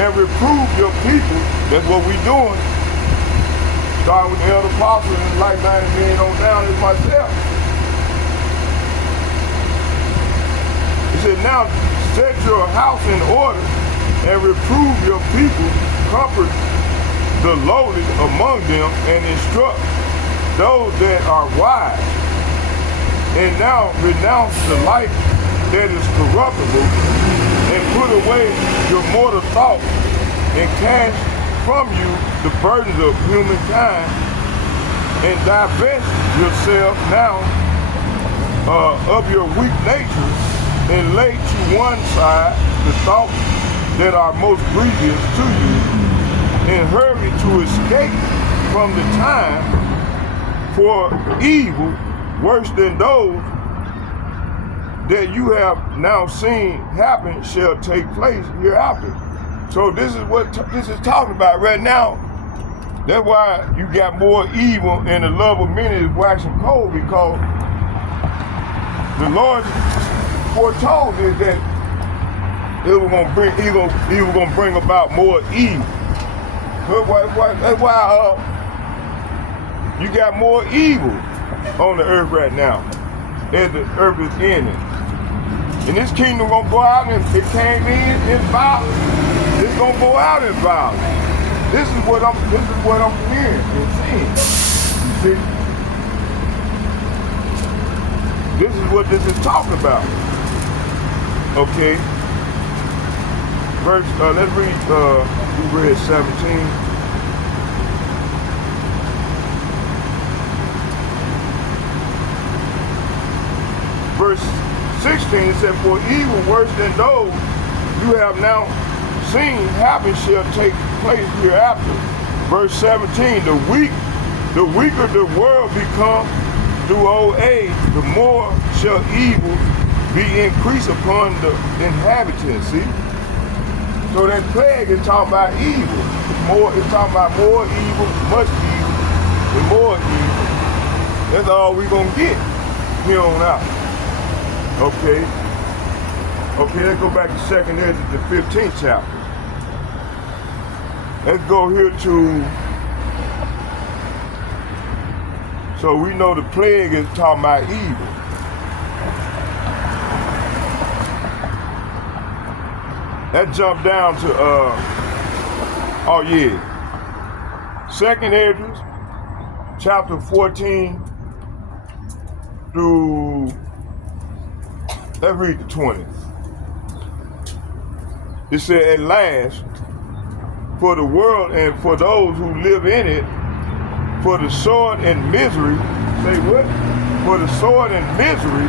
and reprove your people. That's what we're doing. Starting with the elder apostles and like-minded men on down as myself. He said, now set your house in order and reprove your people, comfort the lowly among them, and instruct those that are wise. And now renounce the life that is corruptible, and put away your mortal thoughts, and cast from you the burdens of humankind, and divest yourself now of your weak nature, and lay to one side the thoughts that are most grievous to you, and hurry to escape from the time, for evil worse than those that you have now seen happen shall take place hereafter. So this is what this is talking about right now. That's why you got more evil, and the love of many is waxing cold, because the Lord foretold is that he was gonna bring about more evil. That's why you got more evil on the earth right now, as the earth is ending. And this kingdom gonna go out, and it came in violence. It's gonna go out in violence. This is what I'm hearing and seeing. You see? This is what this is talking about. Okay. Verse, let's read, we read 17. Verse 16, it said, for evil worse than those you have now seen happen shall take place hereafter. Verse 17, the weaker the world become through old age, the more shall evil be increased upon the inhabitants. See? So that plague is talking about evil. It's talking about more evil, much evil, and more evil. That's all we're gonna get here on out. Okay. Okay, let's go back to 2 Ezra, the 15th chapter. Let's go here to, so we know the plague is talking about evil. That jumped down to Oh yeah. 2nd Esdras, chapter 14 through, let's read the 20. It said, at last, for the world and for those who live in it, for the sword and misery, say what? For the sword and misery,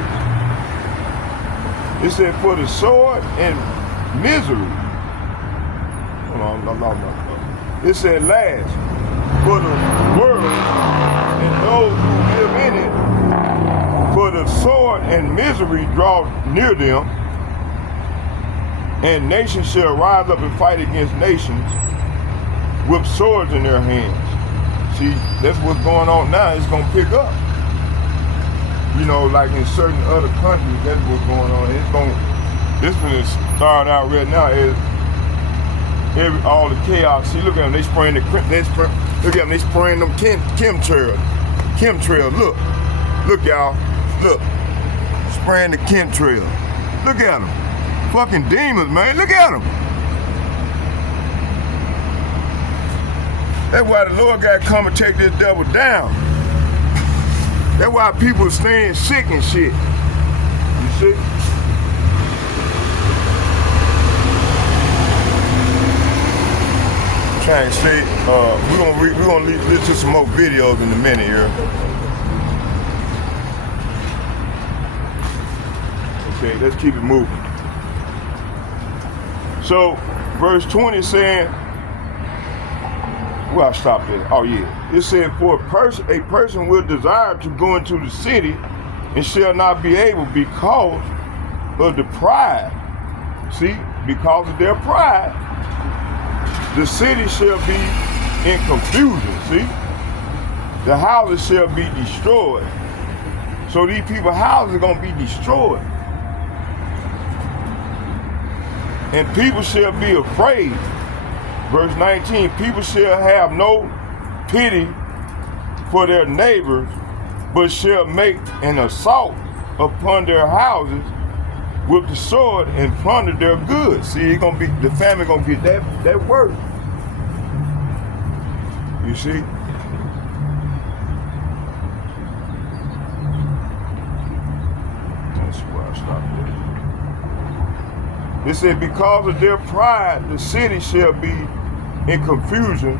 it said for the sword and misery. Hold on, no. It said last, for the world and those who live in it, for the sword and misery draw near them, and nations shall rise up and fight against nations with swords in their hands. See, that's what's going on now. It's gonna pick up. You know, like in certain other countries, that's what's going on. This one is starting out right now is all the chaos. See, look at them. They spraying look at them. They spraying them chemtrails. Look, y'all. Look, spraying the chemtrails. Look at them. Fucking demons, man. Look at them. That's why the Lord got to come and take this devil down. That's why people staying sick and shit. You see? Trying to say, we're gonna listen to some more videos in a minute here. Okay, let's keep it moving. So, verse 20 saying, well, I stopped there. Oh yeah. It said, for a person will desire to go into the city and shall not be able because of the pride. See, because of their pride, the city shall be in confusion. See, the houses shall be destroyed. So these people's houses are gonna be destroyed. And people shall be afraid. Verse 19, people shall have no pity for their neighbors, but shall make an assault upon their houses with the sword and plunder their goods. See, it's gonna be, the family gonna get that work. You see? That's where I stopped there. It said, because of their pride, the city shall be in confusion.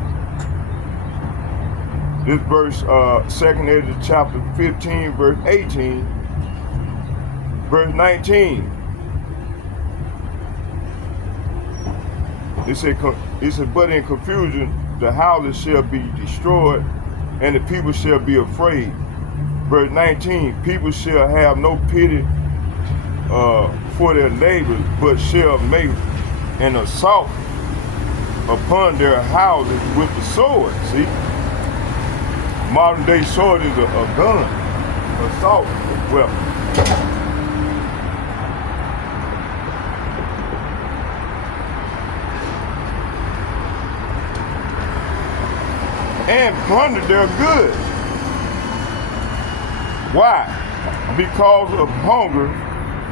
This verse, 2nd Esdras chapter 15, verse 18, verse 19. It said, but in confusion, the houses shall be destroyed, and the people shall be afraid. Verse 19, people shall have no pity for their neighbors, but shall make an assault upon their houses with the sword. See? Modern day sword is a gun, assault weapon. And plunder their goods. Why? Because of hunger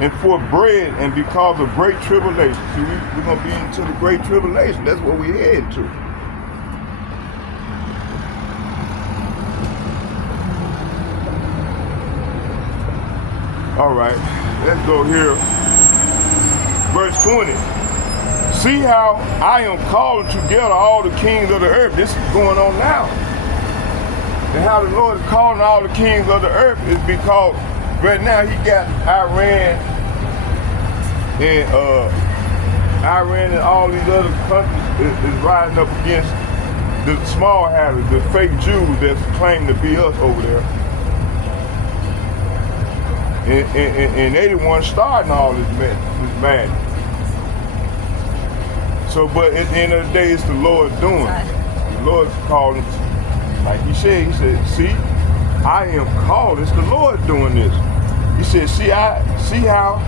and for bread and because of great tribulation. See, we're going to be into the great tribulation. That's what we're heading to. All right, let's go here. Verse 20. See how I am calling together all the kings of the earth. This is going on now. And how the Lord is calling all the kings of the earth is because right now he got Iran and all these other countries is rising up against the small hatters, the fake Jews that claim to be us over there. And they the ones starting all this madness. So, but at the end of the day, it's the Lord doing it. The Lord's calling, like he said, see, I am called. It's the Lord doing this. He said, see how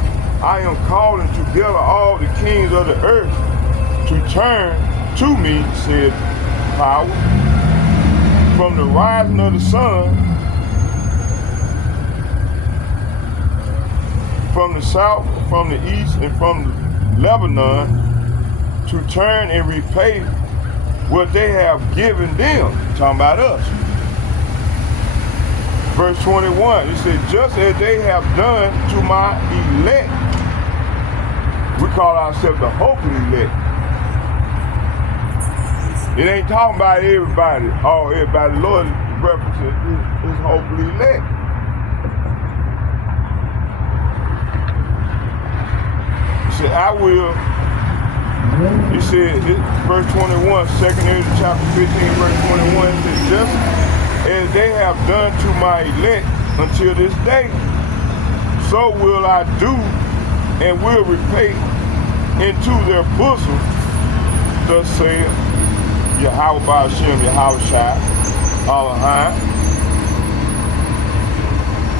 I am calling together all the kings of the earth to turn to me, said power, from the rising of the sun, from the south, from the east, and from Lebanon, to turn and repay what they have given them. Talking about us. Verse 21, it said, just as they have done to my elect. We call ourselves the hopeful elect. It ain't talking about everybody, everybody. The Lord references his hopeful elect. He said, I will, he said, verse 21, 2nd Ezra chapter 15, verse 21, it says, just as they have done to my elect until this day, so will I do and will repay into their bosom, thus saith Yahweh Ba'ashem, Yahweh Shai, Allahai.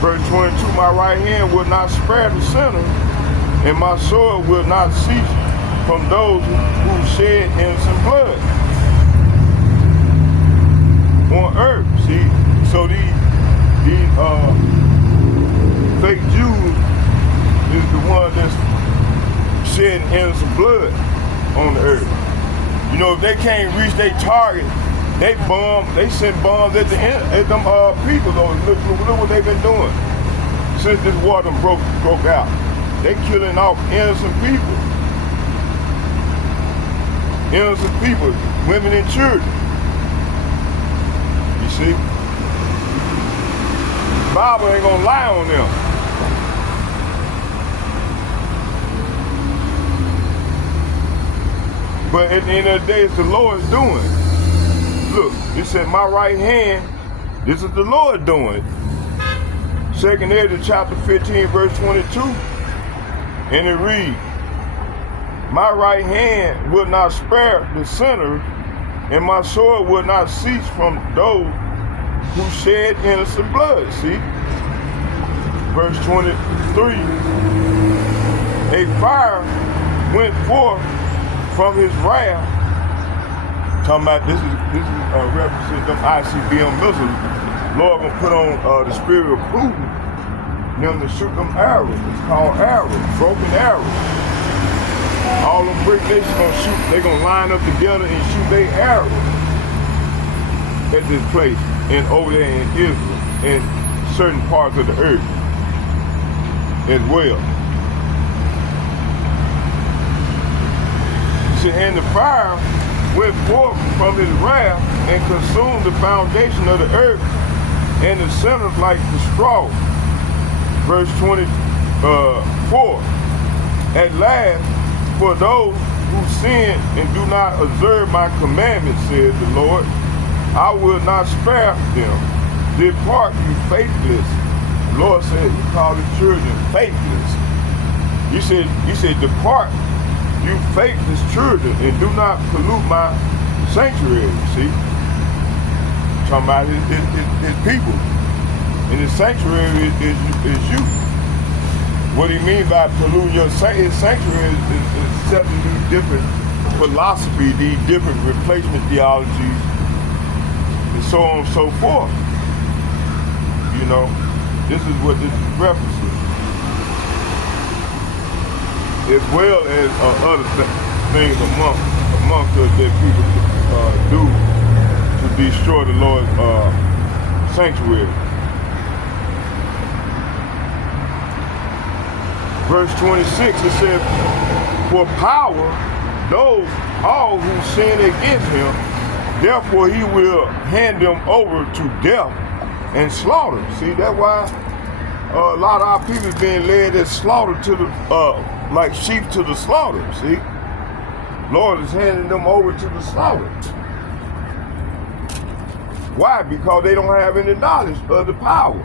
Verse 22, my right hand will not spare the sinner, and my sword will not cease from those who shed innocent blood on earth. See, so these fake Jews is the one that's shedding innocent blood on the earth. You know, if they can't reach their target, they send bombs at them people. Look what they've been doing since this war done broke out. They killing off innocent people. Innocent people, women and children. You see? The Bible ain't gonna lie on them. But at the end of the day, it's the Lord's doing. Look, it said, my right hand, this is the Lord doing. 2nd Ezra chapter 15, verse 22. And it reads, my right hand will not spare the sinner, and my sword will not cease from those who shed innocent blood. See? Verse 23. A fire went forth from his wrath. Talking about this is representing them ICBM missiles. Lord gonna put on the spirit of Putin, them to shoot them arrows. It's called arrows, broken arrows. All them brick nations gonna shoot. They gonna line up together and shoot their arrows at this place and over there in Israel and certain parts of the earth as well. And the fire went forth from his wrath and consumed the foundation of the earth and the sinners like the straw. Verse 24. At last, for those who sin and do not observe my commandments, said the Lord, I will not spare them. Depart, you faithless. The Lord said, he called his children faithless. He said, depart, you faithless children, and do not pollute my sanctuary. See? Talking about his people. And his sanctuary is you. What do you mean by polluting his sanctuary is accepting these different philosophies, these different replacement theologies, and so on and so forth. You know, this is what this is referencing. As well as other things amongst us that people do to destroy the Lord's sanctuary. Verse 26, it says, for power, those all who sin against him, therefore he will hand them over to death and slaughter. See, that's why a lot of our people being led as slaughter to the like sheep to the slaughter, see? Lord is handing them over to the slaughter. Why? Because they don't have any knowledge of the power.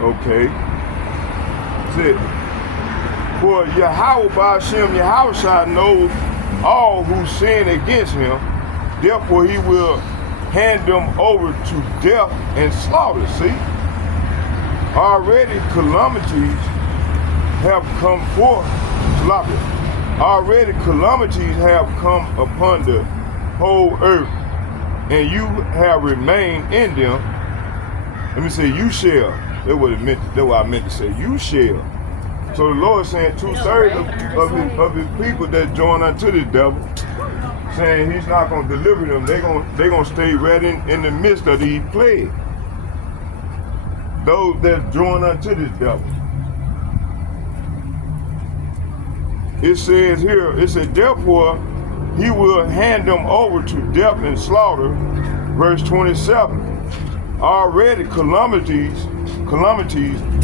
Okay. That's it. For Yahweh Ba'ashem, Yahweh Shai knows all who sin against him, therefore he will hand them over to death and slaughter. See? Already calamities have come forth. Already calamities have come upon the whole earth, and you have remained in them. Let me say, you shall. That's what I meant to say. You shall So the Lord is saying 2/3 of his people that join unto the devil, saying he's not going to deliver them. They're going to stay right in the midst of these plagues. Those that join unto this devil. It says here, it said, therefore, he will hand them over to death and slaughter. Verse 27. Already calamities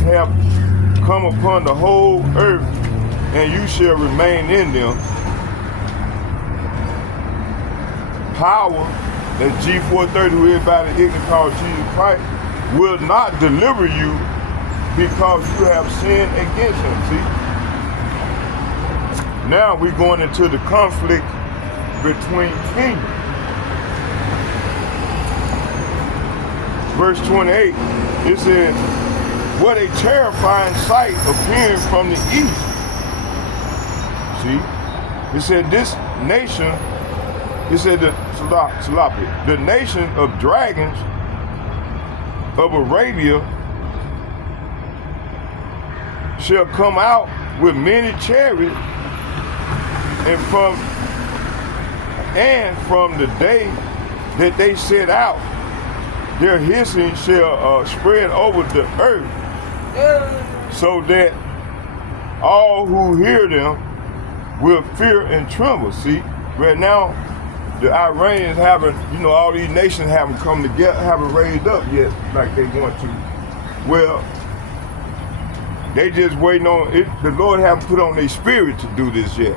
have come upon the whole earth, and you shall remain in them. Power, that G430, who everybody ignorant called Jesus Christ, will not deliver you because you have sinned against him. See? Now we're going into the conflict between kingdoms. Verse 28, it says, what a terrifying sight appearing from the east. See? It said this nation, it said the nation of dragons of Arabia shall come out with many chariots, and from the day that they set out, their hissing shall spread over the earth, so that all who hear them will fear and tremble. See, right now, the Iranians haven't, all these nations haven't come together, haven't raised up yet like they want to. Well, they just waiting on it. The Lord haven't put on their spirit to do this yet,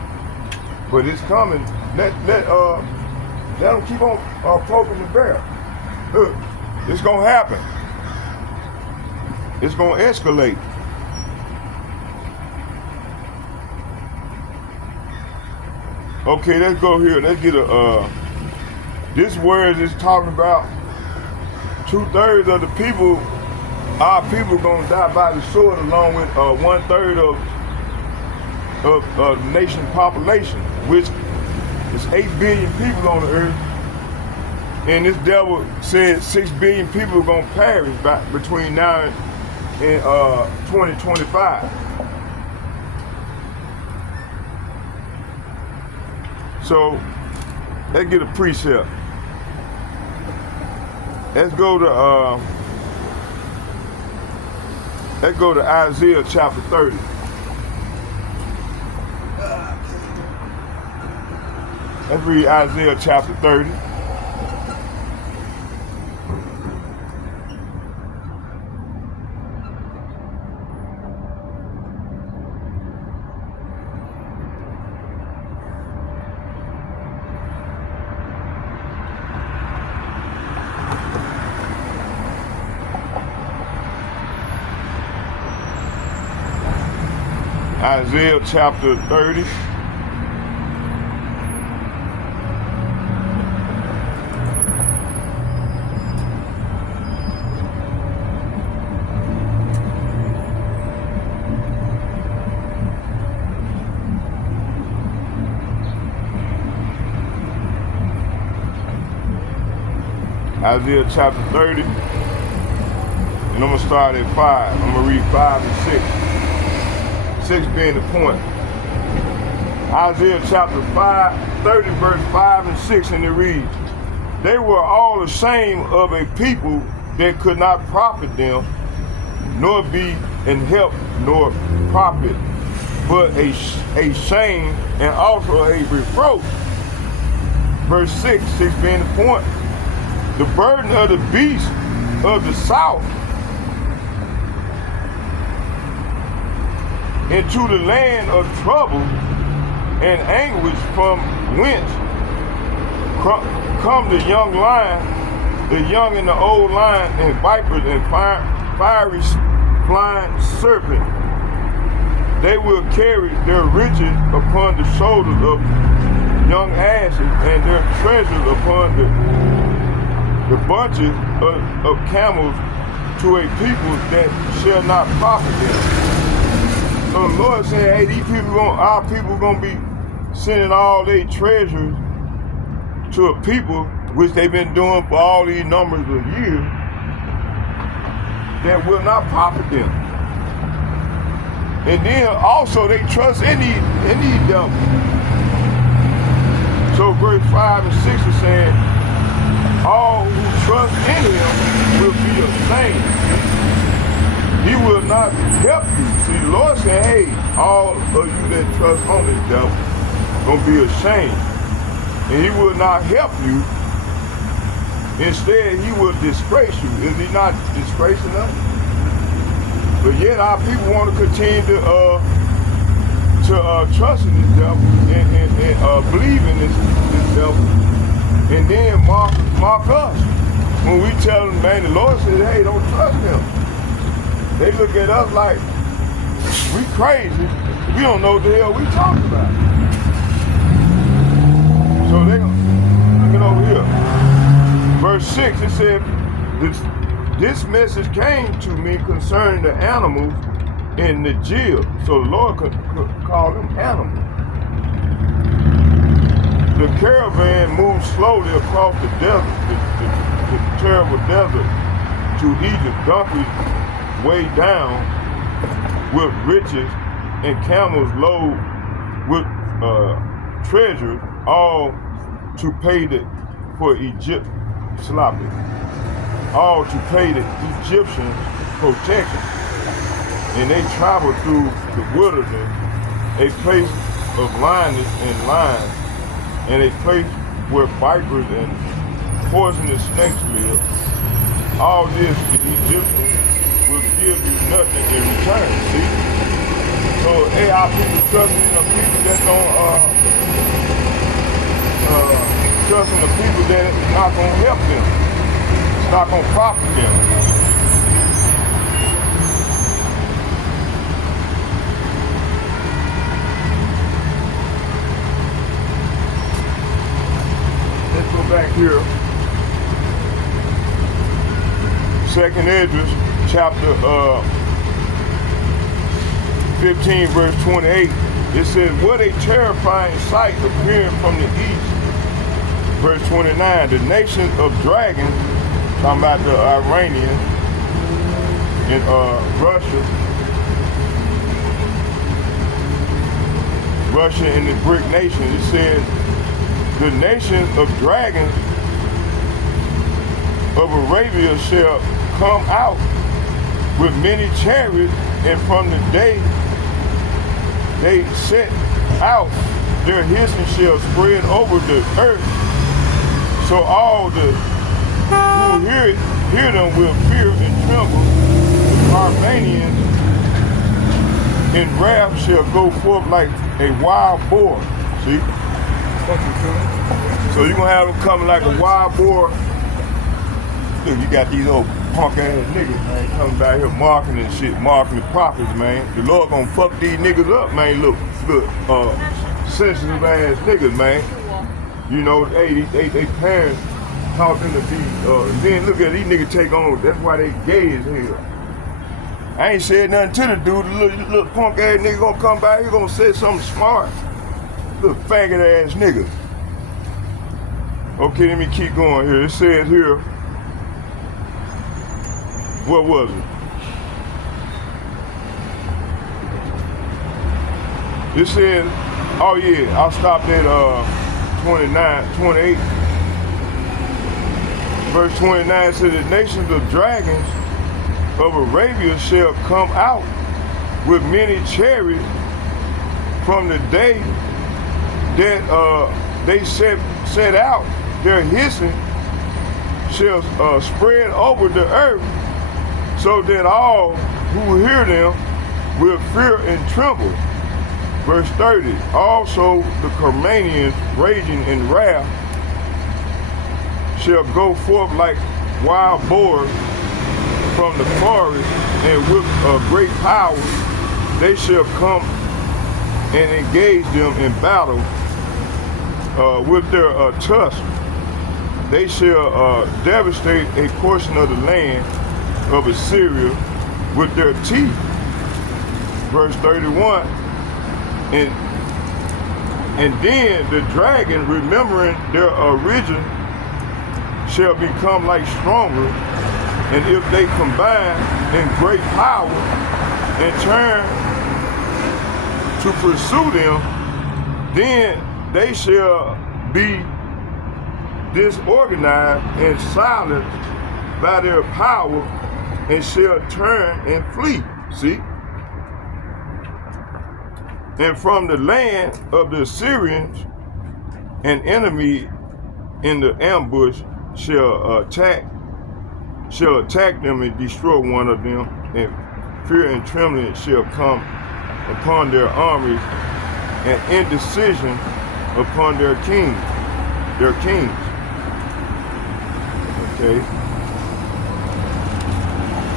but it's coming. Let them keep on poking the bear. Look, it's gonna happen. It's gonna escalate. Okay, let's go here. Let's get this word is talking about 2/3 of the people, our people gonna die by the sword, along with 1/3 of the nation population, which is 8 billion people on the earth. And this devil said 6 billion people are gonna perish between now and 2025. So let's get a precept. Let's go to Isaiah chapter 30. Let's read Isaiah chapter 30. Isaiah chapter 30. Isaiah chapter 30. And I'm going to start at 5. I'm going to read 5 and 6. 6 being the point. Isaiah chapter 30, verse 5 and 6, and it reads, they were all ashamed of a people that could not profit them, nor be in help, nor profit, but a shame and also a reproach. Verse 6 being the point. The burden of the beast of the south into the land of trouble and anguish, from whence come the young lion, the young and the old lion, and vipers and fiery flying serpent. They will carry their riches upon the shoulders of young asses, and their treasures upon the bunches of camels, to a people that shall not profit them. So the Lord said, hey, our people gonna be sending all their treasures to a people, which they've been doing for all these numbers of years, that will not profit them. And then also they trust in these devils. So verse 5 and 6 is saying, all who trust in him will be ashamed. He will not help you. See, the Lord said, hey, all of you that trust on this devil gonna be ashamed. And he will not help you. Instead, he will disgrace you. Is he not disgracing us? But yet our people want to continue to trust in this devil and believe in this devil, and then mock us. When we tell them, man, the Lord says, hey, don't trust him. They look at us like we crazy. We don't know what the hell we talking about. So they looking over here. Verse 6, it said, this message came to me concerning the animals in the jail. So the Lord could call them animals. The caravan moved slowly across the desert, the terrible desert, to Egypt. Donkeys weighed down with riches and camels loaded with treasures, all to pay for Egypt. Sloppy. All to pay the Egyptians protection. And they traveled through the wilderness, a place of lioness and lions, and a place where vipers and poisonous snakes live. All this the Egyptians will give you nothing in return. See? So hey, our people trusting in the people that don't trusting the people that is not going to help them. It's not going to profit them. Let's go back here. 2nd Esdras, chapter 15, verse 28. It says, what a terrifying sight appearing from the east. Verse 29, the nation of dragons, talking about the Iranians in Russia and the Greek nation. It says, the nation of dragons of Arabia shall come out with many chariots, and from the day they set out, their hissing shall spread over the earth. So all who hear them will fear and tremble. The Armenians in wrath shall go forth like a wild boar. See? So you're gonna have them coming like a wild boar. Look, you got these old punk ass niggas, man, coming back here marking and shit, marking the prophets, man. The Lord gonna fuck these niggas up, man. Look, sensitive ass niggas, man. You know, they parents taught them to be, then look at these niggas take on, that's why they gay as hell. I ain't said nothing to the dude, the little punk ass nigga gonna come back here, gonna say something smart. Little faggot ass nigga. Okay, let me keep going here. It says here, what was it? It says, oh yeah, I'll stop at 28. Verse 29 says, the nations of dragons of Arabia shall come out with many chariots from the day that they set out. Their hissing shall spread over the earth, so that all who hear them will fear and tremble. Verse 30, also the Carmanians raging in wrath shall go forth like wild boars from the forest, and with great power they shall come and engage them in battle with their tusks. They shall devastate a portion of the land of Assyria with their teeth. Verse 31, and then the dragon, remembering their origin, shall become like stronger, and if they combine in great power and turn to pursue them, then they shall be disorganized and silenced by their power and shall turn and flee. See? And from the land of the Assyrians, an enemy in the ambush shall attack them and destroy one of them, and fear and trembling shall come upon their armies, and indecision upon their kings. Okay.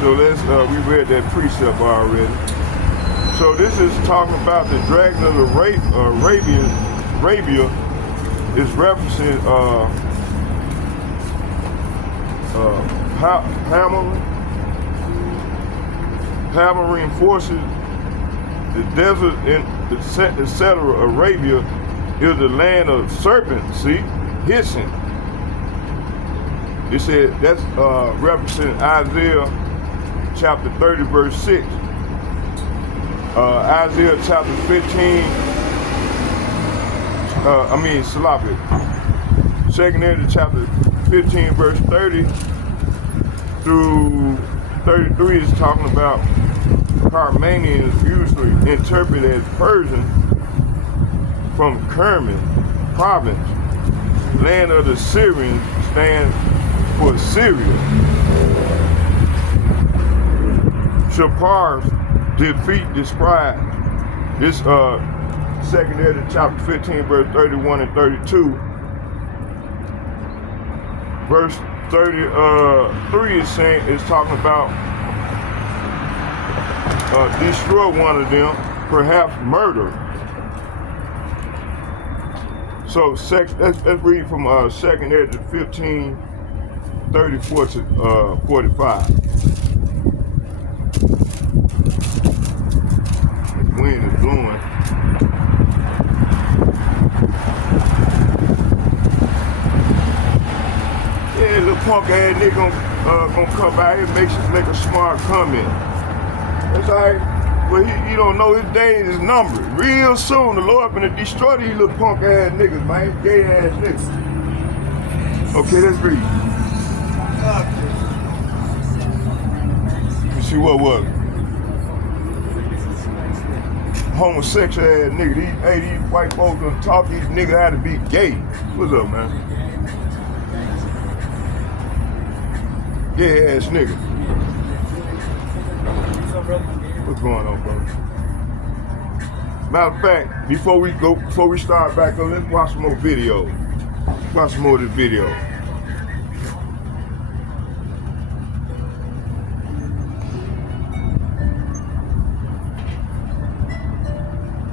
So let's we read that precept already. So this is talking about the dragon of Arabia is referencing Hammering forces. The desert and etc. Arabia is the land of serpents. See, hissing. It said that's referencing Isaiah chapter 30 verse 6. Isaiah chapter 15, Salafi. 2nd Ezra chapter 15 verse 30 through 33 is talking about Carmanians usually interpreted as Persian from Kerman province. Land of the Syrians stands for Syria. Shapar's defeat described this 2nd Ezra chapter 15 verse 31 and 32. Verse 33 is talking about destroy one of them, perhaps murder. So let's read from 2nd Ezra 15 34 to 45. Wind is blowing. Yeah, little punk ass nigga gonna come out here and make a smart comment. That's alright. But he don't know his days is numbered. Real soon the Lord gonna destroy these little punk ass niggas, man. Gay ass niggas. Okay, let's read. Let's see what was. Homosexual ass nigga. These white folks gonna talk these niggas how to be gay. What's up, man? Gay ass nigga. What's going on, bro? Matter of fact, before we start back up, let's watch some more videos. Watch some more of this video.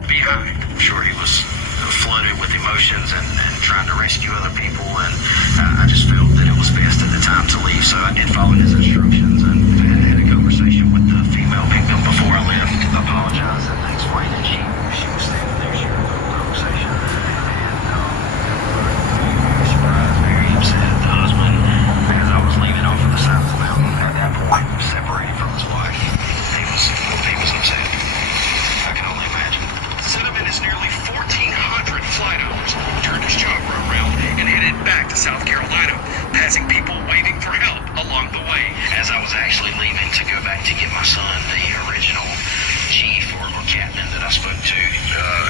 Behind. I'm sure he was flooded with emotions and trying to rescue other people, and I just felt that it was best at the time to leave, so I did follow his instructions and had a conversation with the female victim before I left. Apologized and explained that she was standing there, she had a little conversation, and very surprised, very upset. The husband, as I was leaving off of the side of the mountain at that point, separated from his wife, he was upset. I can only imagine. Cinnamon is nearly 1,400 flight hours, turned his chopper around and headed back to South Carolina, passing people waiting for help along the way. As I was actually leaving to go back to get my son, the original chief or captain that I spoke to,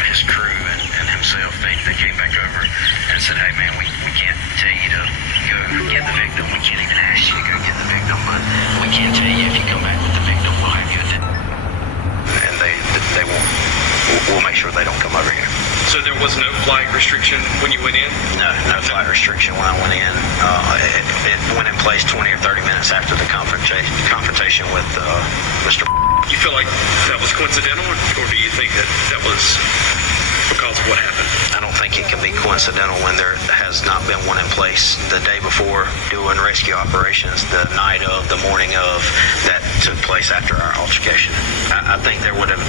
his crew and himself, they came back over and said, hey man, we can't tell you to go get the victim. We can't even ask you to go get the victim, but we can tell you if you come back with the victim, we'll have you. And they won't. We'll make sure they don't come over here. So there was no flight restriction when you went in? No flight restriction when I went in. It went in place 20 or 30 minutes after the confrontation with Mr. You feel like that was coincidental, or do you think that was because of what happened? I don't think it can be coincidental when there has not been one in place the day before doing rescue operations, the night of, the morning of, that took place after our altercation. I think there would have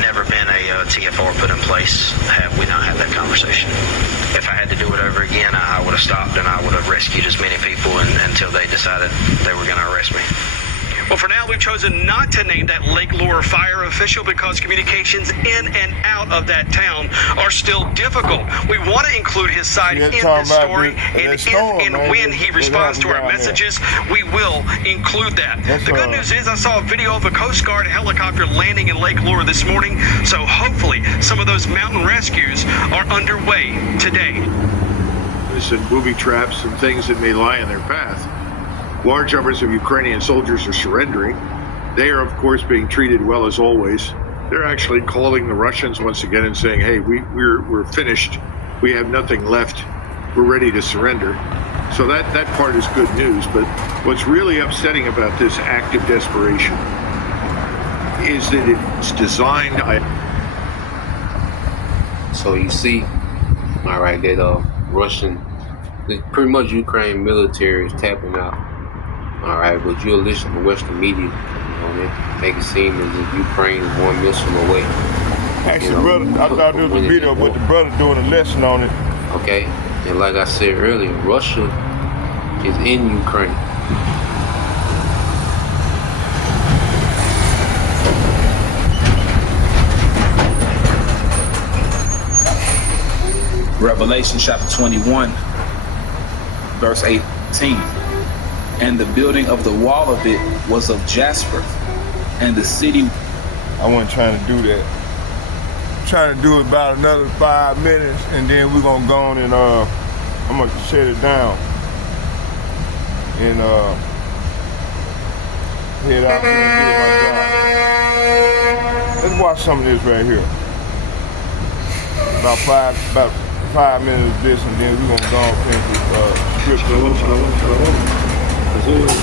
never been a TFR put in place had we not had that conversation. If I had to do it over again, I would have stopped and I would have rescued as many people until they decided they were going to arrest me. Well, for now, we've chosen not to name that Lake Lure fire official because communications in and out of that town are still difficult. We want to include his side in this story, and if and when he responds to our messages, we will include that. The good news is I saw a video of a Coast Guard helicopter landing in Lake Lure this morning, so hopefully some of those mountain rescues are underway today. And booby traps and things that may lie in their path. Large numbers of Ukrainian soldiers are surrendering. They are, of course, being treated well as always. They're actually calling the Russians once again and saying, hey, we're finished. We have nothing left. We're ready to surrender. So that part is good news. But what's really upsetting about this act of desperation is that it's designed. So you see, all right, that pretty much Ukraine military is tapping out. All right, but you'll listen to Western media, they make it seem as if Ukraine is one missile away. Actually, brother, I thought there was a video with the brother doing a lesson on it. Okay, and like I said earlier, Russia is in Ukraine. Revelation chapter 21, verse 18. And the building of the wall of it was of jasper, and the city. I wasn't trying to do that. I'm trying to do it about another 5 minutes, and then we're gonna go on and I'm gonna shut it down and head out here and get my job. Let's watch some of this right here. About five minutes of this, and then we're gonna go on and scripture. As always,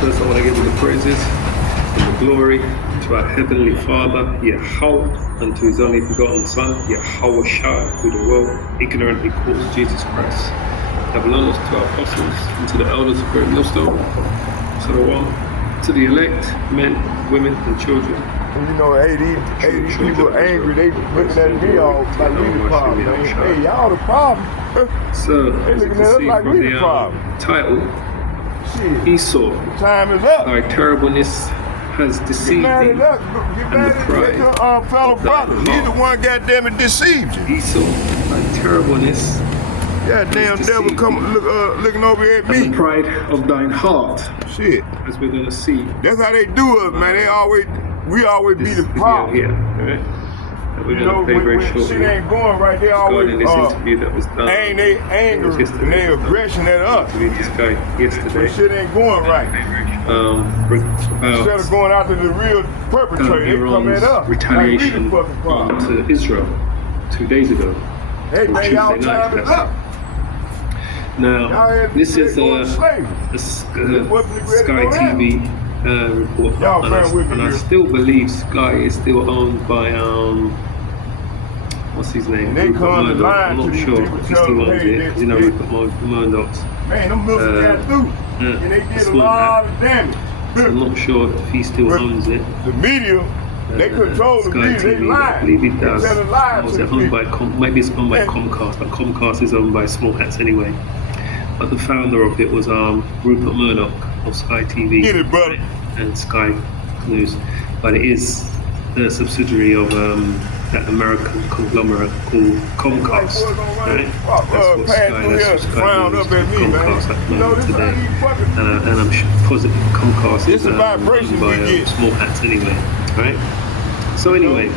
first I want to give you the praises and the glory to our Heavenly Father, Yahweh, and to His only begotten Son, Yahweh Shai, who the world ignorantly calls Jesus Christ. Have loaned us to our apostles and to the elders of Great Millstone, to the elect, men, women, and children. And you know, hey, these people angry, they looking at me all like we the problem. Hey, y'all the problem. So, they looking at us like we the problem. Title, Esau, time is up. Thy terribleness has deceived thee, and the pride your fellow brother. He's the one, goddamn it, deceived you. Esau, thy terribleness. Goddamn devil come looking over at me. And the pride of thine heart. Shit. As we're gonna see. That's how they do us, man. We always be the problem. Yeah, right? We're gonna play very shortly. Shit ain't going right. They always this interview that was done. Ain't they anger and they aggression at us. This guy yesterday. Shit ain't going right. Instead of going after the real perpetrator, they come at us. Retaliation to Israel 2 days ago. Hey man, y'all time is up. Now, this is Sky TV report, and I still believe Sky is still owned by what's his name? They come to lie. I'm not sure if he still owns it, because you know Rupert Murdoch's. Man, them missiles got through, and they did a lot of damage. So I'm not sure if he still owns it. The media, they control the media. They lie. I believe it does. They tell lies Was it owned by maybe it's owned by Comcast, but Comcast is owned by Small Hats anyway. But the founder of it was Rupert Murdoch of Sky TV. Get it, brother. And Sky News. But it is a subsidiary of that American conglomerate called Comcast. Right? That's what Sky News Comcast at the moment today. And I'm positive Comcast is owned by Small Hats anyway. Right? So anyway.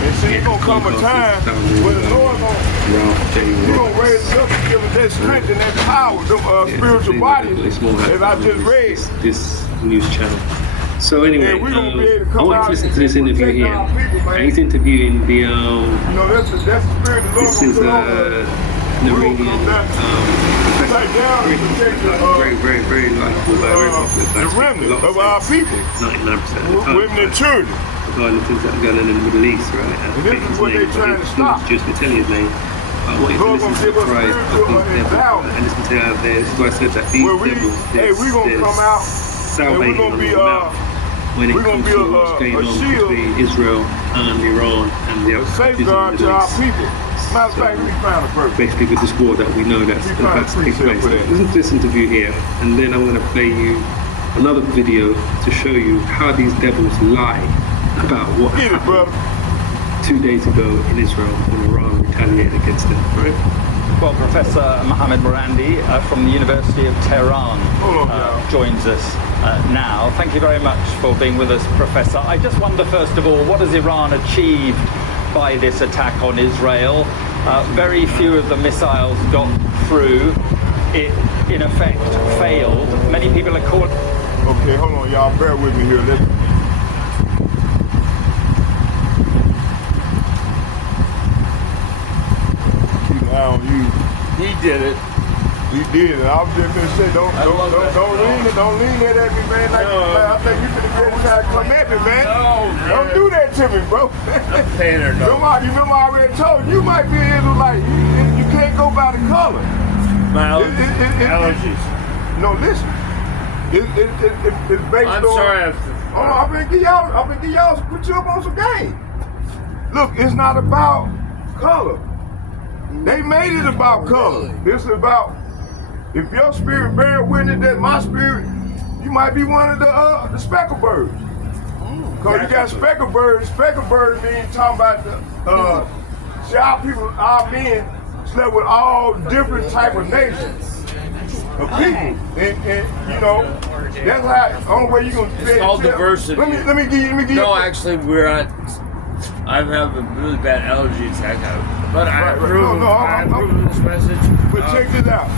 And see, it's gonna come a time when the Lord gonna raise us up and give us that strength and that power, the spiritual bodies, as I just read. This news channel. So anyway, I want to listen to this interview here. And he's interviewing the this is an Iranian very likable guy, the remnant of our people, 99% of the time, women and children. Regarding things that are going on in the Middle East, right? And this is what they're trying to stop. Just to tell you his name. I want you to listen to the pride of these devils. And listen to how this is why I said that these devils, we're gonna come out salvation on the mouth when it comes to what's going on between Israel and Iran and the other safeguard to our people. Matter of fact, we found a person. Basically, with this war that we know that's about to take place. Listen to this interview here, and then I'm going to play you another video to show you how these devils lie about what happened 2 days ago in Israel when Iran retaliated against them, right? Well, Professor Mohammed Morandi from the University of Tehran joins us now. Thank you very much for being with us, Professor. I just wonder, first of all, what has Iran achieved by this attack on Israel? Very few of the missiles got through. It, in effect, failed. Many people are calling... Okay, hold on, y'all. Bear with me here. Listen. Keep an eye on you. He did it. He did it. I was just gonna say, don't lean that at me, man. Like, I think you finna get ready to come at me, man. Don't do that to me, bro. I'm paying her, no. You remember I already told you, you might be an Israelite. You can't go by the color. My allergies. No, listen. It's based on. I'm sorry. I'm gonna give y'all put you up on some game. Look, it's not about color. They made it about color. This is about, if your spirit bear witness that my spirit, you might be one of the speckled birds. Cause you got speckled birds. Speckled birds means talking about see, our men slept with all different type of nations of people, and you know that's how only way you gonna. It's called diversity. Let me give you. No, actually, we're not. I have a really bad allergy attack, but I approve of this message. But check this out.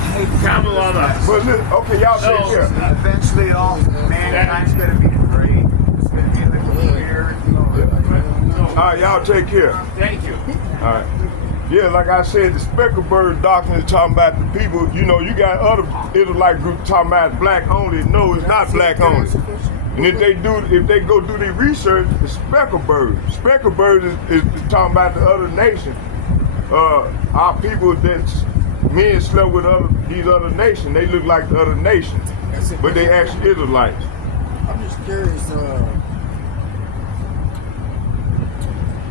Kamala. But look, okay, y'all take care. Eventually, all mankind's gonna be free. It's gonna be the clear. All right, y'all take care. Thank you. All right. Yeah, like I said, the speckled bird doctrine is talking about the people. You know, you got other Israelite groups talking about black only. No, it's not black only. And if they go do their research, it's speckled birds. Speckled birds is talking about the other nations. Our people that men slept with these other nations, they look like the other nations, but they actually Israelites. I'm just curious.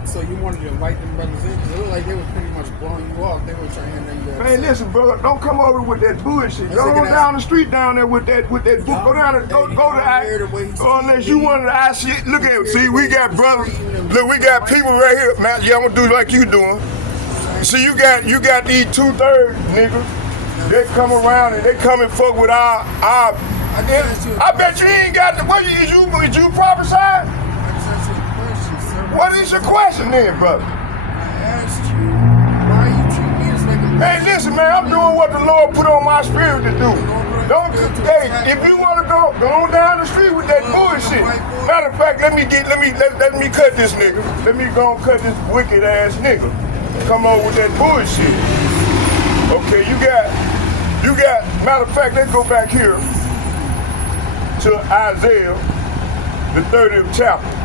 So you wanted to invite them brothers in? Because it looked like they were pretty much blowing you off. They were trying to. Man, listen, brother, don't come over with that bullshit. Go on down the street down there with that book. Go down and go to unless you wanted to ask shit. Look at it. See, we got brothers. Look, we got people right here. Man, yeah, I'm gonna do like you doing. See, you got these 2/3 niggas. They come around and they come and fuck with our. I bet you ain't got the. What is you prophesying? What is your question then, brother? I asked you, why are you treating me as like a... Hey, listen, man, I'm doing what the Lord put on my spirit to do. Hey, if you want to go on down the street with that bullshit. Matter of fact, let me cut this nigga. Let me go and cut this wicked ass nigga. Come on with that bullshit. Okay, you got, matter of fact, let's go back here to Isaiah, the 30th chapter.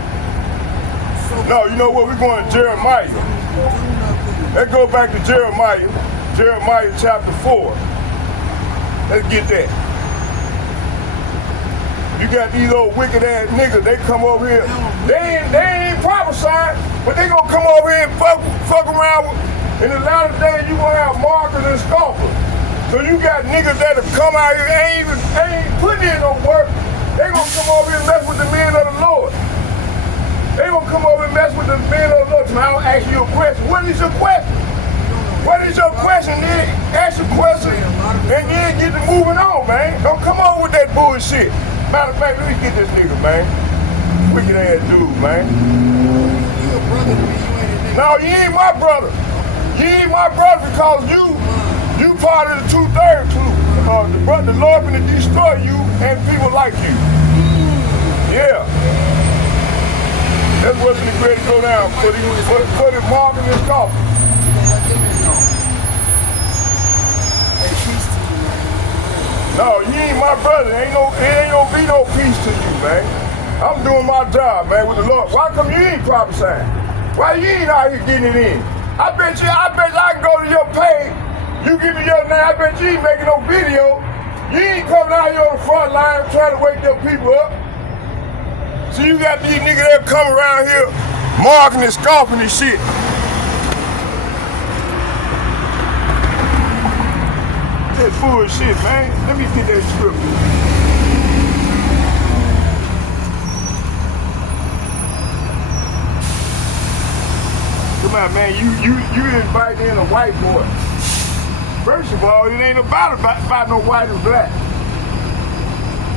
No, you know what? We're going to Jeremiah. Let's go back to Jeremiah chapter 4. Let's get that. You got these old wicked ass niggas, they come over here. They ain't prophesying, but they gonna come over here and fuck around with, in the latter days you gonna have markers and scoffers. So you got niggas that have come out here ain't putting in no work. They gonna come over here and mess with the men of the Lord. They gonna come over and mess with the men of the Lord. Now I'll ask you a question. What is your question? What is your question? Then ask your question and then get to moving on, man. Don't come on with that bullshit. Matter of fact, let me get this nigga, man. Wicked ass dude, man. You a brother to me, you ain't a nigga. No, you ain't my brother. You ain't my brother because you part of the 2/3 the Lord finna destroy you and people like you. Yeah. That's what's ready to go down for the mark in this coffin. No, you ain't my brother. It ain't gonna be no peace to you, man. I'm doing my job, man, with the Lord. Why come you ain't prophesying? Why you ain't out here getting it in? I bet I can go to your page. You give me your name. I bet you ain't making no video. You ain't coming out here on the front line trying to wake your people up. So you got these niggas that come around here marking and scoffing and shit. That bullshit, man. Let me get that scripture. about, man, you invite in a white boy. First of all, it ain't about no white and black.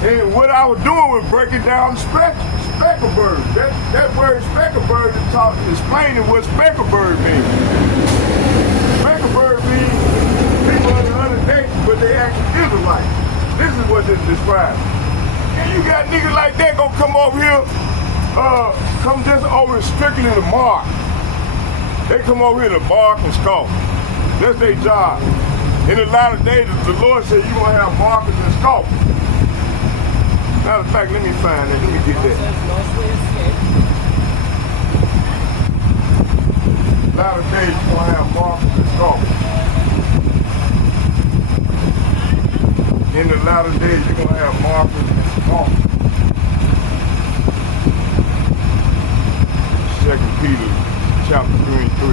And what I was doing was breaking down speckle bird. That word speckle bird is explaining what speckle bird means. Speckle bird means people of the other nation, but they actually Israelites. This is what this describes. And you got niggas like that gonna come over here, come just over strictly to mark. They come over here to bark and scoff. That's their job. In a lot of days, the Lord said you're gonna have markers and scoffers. Matter of fact, let me find that. Let me get that. A lot of days you're gonna have markers and scoffers. In a lot of days you're gonna have markers and scoffers. 2 Peter chapter 3 and 3.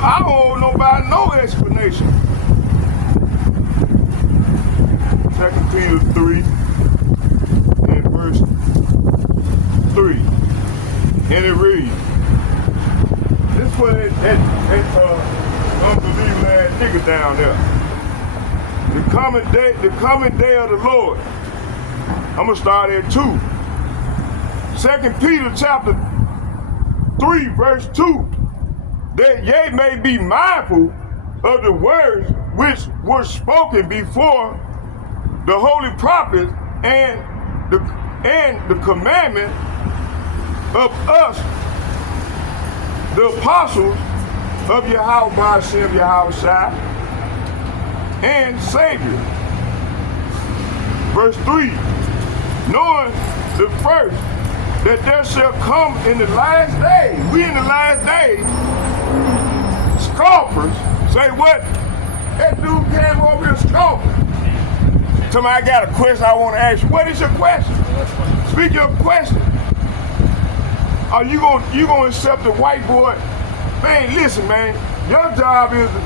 I don't owe nobody no explanation. 2 Peter 3 and verse 3. And it reads, this is what that unbelieving ass nigga down there. The coming day of the Lord. I'm gonna start at 2. 2 Peter chapter 3 verse 2. That ye may be mindful of the words which were spoken before the holy prophets and the commandment of us, the apostles of Yahweh Ba'ashem Yahushua and Savior. Verse 3, knowing the first that there shall come in the last days, we in the last days, scoffers. Say what? That dude came over here scoffing. Tell me, I got a question I want to ask you. What is your question? Speak your question. Are you gonna accept a white boy? Man, listen, man. Your job is to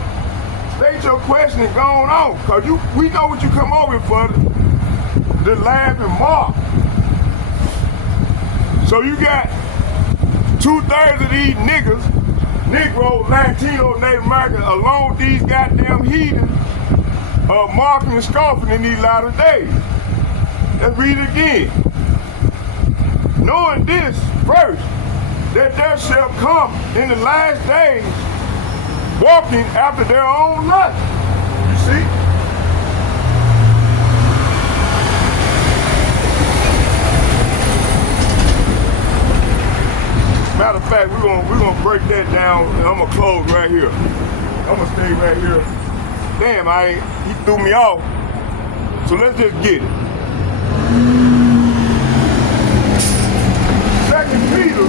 state your question and go on. Cause we know what you come over for, to laugh and mock. So you got 2/3 of these niggas, Negro, Latino, Native American, along with these goddamn heathens, marking and scoffing in these latter days. Let's read it again. Knowing this first, that there shall come in the last days, walking after their own lust. You see? Matter of fact, we're gonna break that down, and I'm gonna close right here. I'm gonna stay right here. Damn, he threw me off. So let's just get it. 2 Peter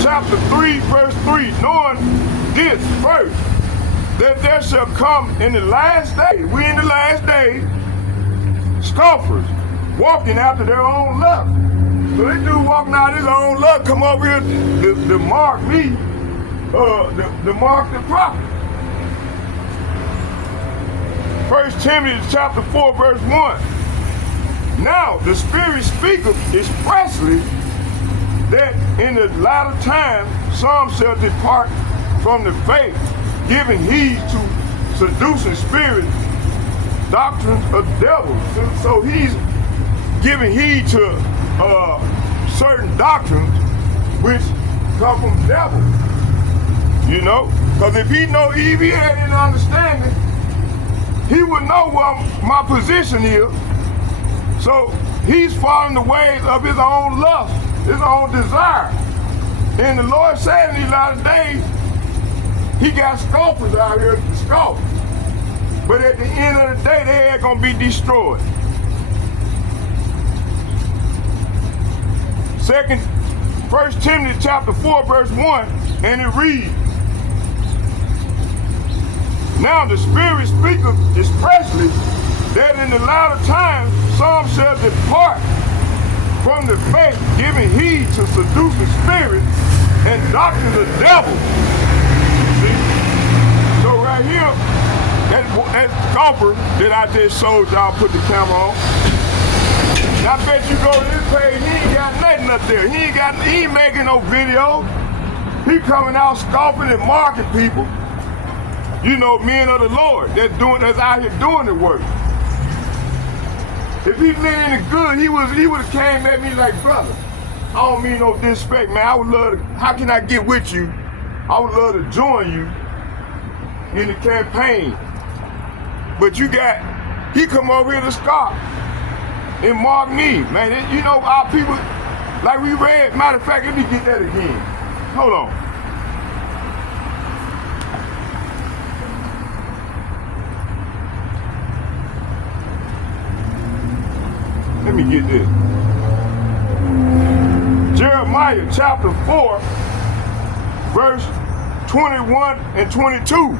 chapter 3, verse 3, knowing this first, that there shall come in the last day, we in the last day, scoffers, walking after their own lust. So this dude walking out his own luck, come over here to mark me, to mark the prophet. 1 Timothy chapter 4, verse 1. Now the Spirit speaketh expressly that in the latter time some shall depart from the faith, giving heed to seducing spirits, doctrines of devils. So he's giving heed to certain doctrines which come from devils, you know? Because if he know Eve, he had any understanding, he would know what my position is. So he's following the ways of his own lust, his own desire. And the Lord said in these last days, he got scoffers out here to scoff. But at the end of the day, they ain't gonna be destroyed. 1 Timothy chapter 4, verse 1, and it reads, now the Spirit speaketh expressly that in the latter times some shall depart from the faith, giving heed to seducing spirits and doctrines of devils. See? So right here, that scoffer that I just showed y'all, put the camera on. I bet you go to this page, he ain't got nothing up there. He ain't making no video. He coming out scoffing and mocking people. You know, men of the Lord that's out here doing the work. If he meant any good, he would have came at me like, brother, I don't mean no disrespect, man. I would love to, how can I get with you? I would love to join you in the campaign. But he come over here to scoff and mock me, man. You know, our people, like we read, matter of fact, let me get that again. Hold on. Let me get this. Jeremiah chapter 4, verse 21 and 22.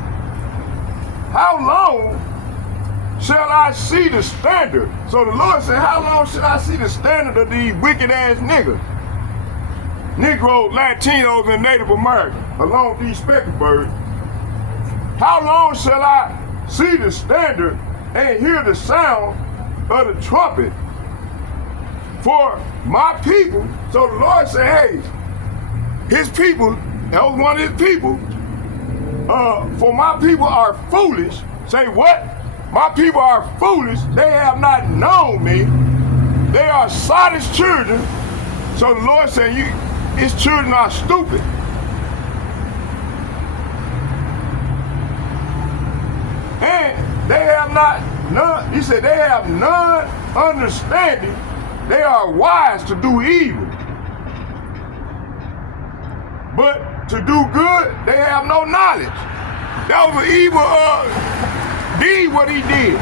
How long shall I see the standard? So the Lord said, how long shall I see the standard of these wicked ass niggas? Negroes, Latinos, and Native Americans, along with these speckled birds. How long shall I see the standard and hear the sound of the trumpet? For my people, so the Lord said, hey, his people, that was one of his people, for my people are foolish. Say what? My people are foolish. They have not known me. They are sottish children. So the Lord said, his children are stupid. And they have not none, he said, they have none understanding. They are wise to do evil. But to do good, they have no knowledge. That was an evil deed what he did.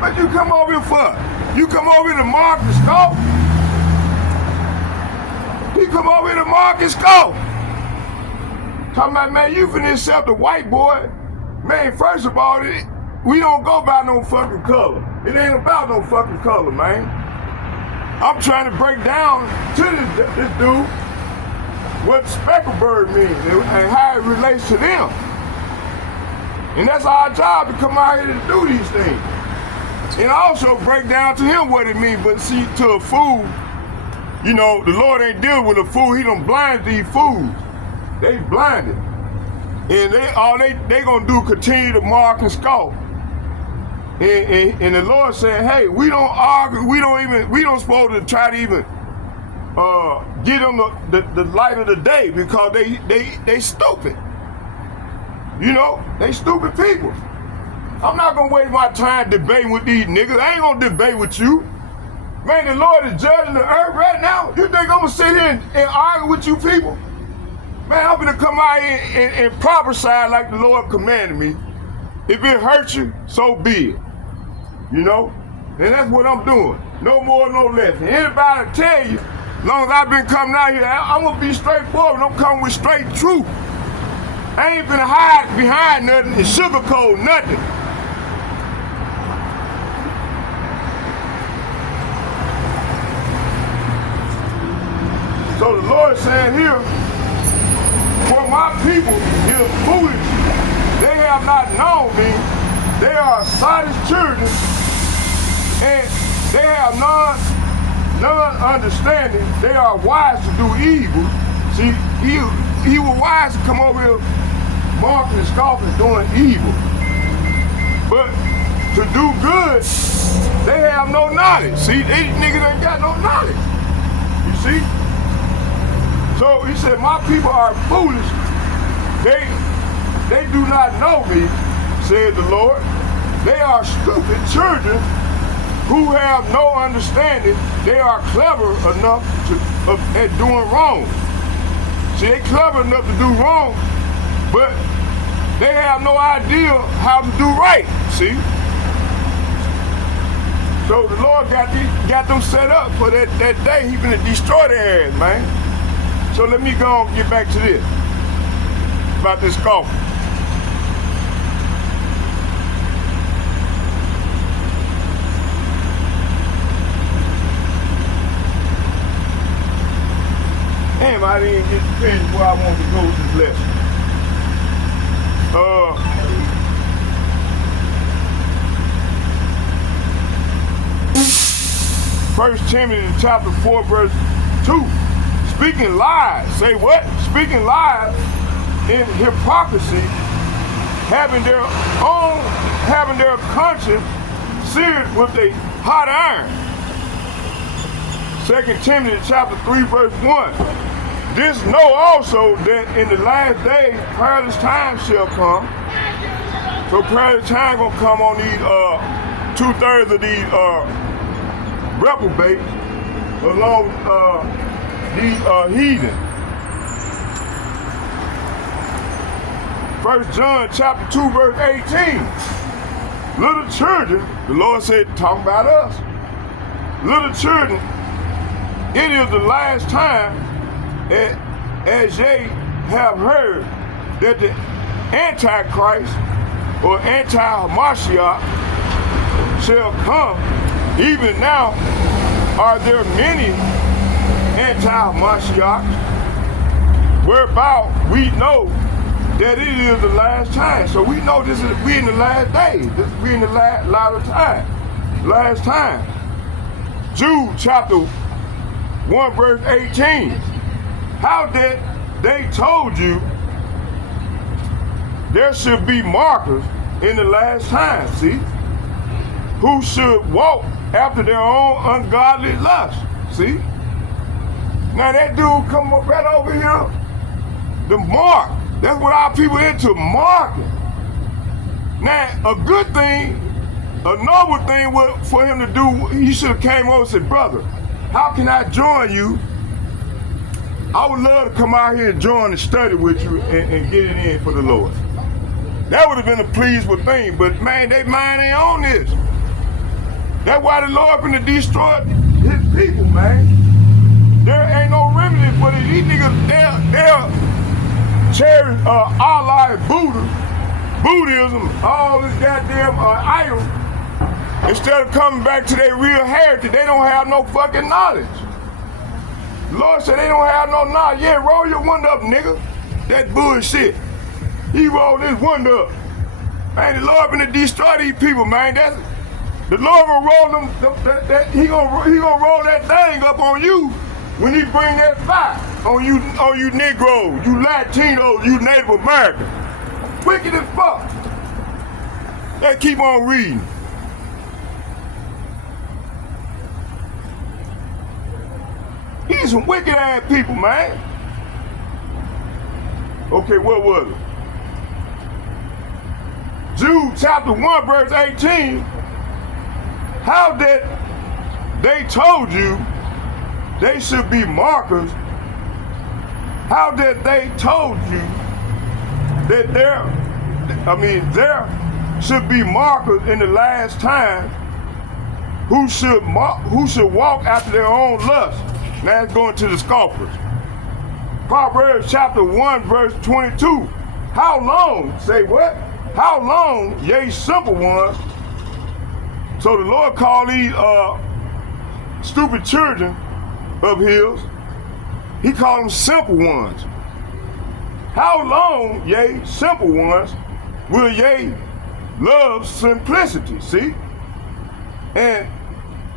What you come over here for? You come over here to mark the scope? He come over here to mark his scope. Talking about, man, you finna accept a white boy. Man, first of all, we don't go by no fucking color. It ain't about no fucking color, man. I'm trying to break down to this dude what speckled bird means and how it relates to them. And that's our job, to come out here to do these things. And also break down to him what it means. But see, to a fool, you know, the Lord ain't dealing with a fool. He done blinded these fools. They blinded. And they gonna do continue to mark and scoff. And the Lord said, hey, we don't argue, we don't supposed to try to even get them the light of the day, because they stupid. You know, they stupid people. I'm not gonna waste my time debating with these niggas. I ain't gonna debate with you. Man, the Lord is judging the earth right now. You think I'm gonna sit here and argue with you people? Man, I'm gonna come out here and prophesy like the Lord commanded me. If it hurts you, so be it. You know? And that's what I'm doing. No more, no less. And anybody tell you, as long as I've been coming out here, I'm gonna be straightforward. I'm coming with straight truth. I ain't finna hide behind nothing and sugarcoat nothing. So the Lord saying here, for my people is foolish. They have not known me. They are sottish children, and they have none understanding. They are wise to do evil. See, he was wise to come over here marking and scoffing, doing evil. But to do good, they have no knowledge. See, these niggas ain't got no knowledge. You see? So he said, my people are foolish. They do not know me, said the Lord. They are stupid children who have no understanding. They are clever enough at doing wrong. See, they clever enough to do wrong, but they have no idea how to do right, see? So the Lord got them set up for that day. He gonna destroy their ass, man. So let me go and get back to this, about this coffin. Damn, I didn't get to finish where I wanted to go with this lesson. 1 Timothy chapter 4, verse 2. Speaking lies. Say what? Speaking lies in hypocrisy, having their conscience seared with a hot iron. 2 Timothy chapter 3, verse 1. This know also that in the last days perilous times shall come. So perilous time gonna come on these 2/3 of these reprobates along these heathen. 1 John chapter 2, verse 18. Little children, the Lord said, talking about us. Little children, it is the last time, as ye have heard, that the Antichrist or anti-Mashiach shall come. Even now are there many anti-Mashiachs, whereby we know that it is the last time. So we know we in the last days. We in the latter time. Last time. Jude chapter 1, verse 18. How that they told you there should be markers in the last time, see? Who should walk after their own ungodly lust, see? Now that dude come up right over here, the mark. That's what our people into, marking. Now, a good thing, a noble thing for him to do, he should have came over and said, brother, how can I join you? I would love to come out here and join and study with you and get it in for the Lord. That would have been a pleasable thing, but man, they mind ain't on this. That's why the Lord finna destroy his people, man. There ain't no remedy for it. These niggas, they're cherish Allah and Buddhism, all this goddamn idol. Instead of coming back to their real heritage, they don't have no fucking knowledge. The Lord said they don't have no knowledge. Yeah, roll your window up, nigga. That bullshit. He rolled his window up. Man, the Lord finna destroy these people, man. The Lord gonna roll them. He gonna roll that thing up on you when he bring that fire on you Negroes, you Latinos, you Native Americans. Wicked as fuck. Let's keep on reading. These some wicked ass people, man. Okay, what was it? Jude chapter 1, verse 18. How that they told you they should be markers. How that they told you that there should be markers in the last time who should walk after their own lust. Now it's going to the scoffers. Proverbs chapter 1, verse 22. How long, say what? How long, ye simple ones? So the Lord called these stupid children of his, he called them simple ones. How long, ye simple ones, will ye love simplicity, see? And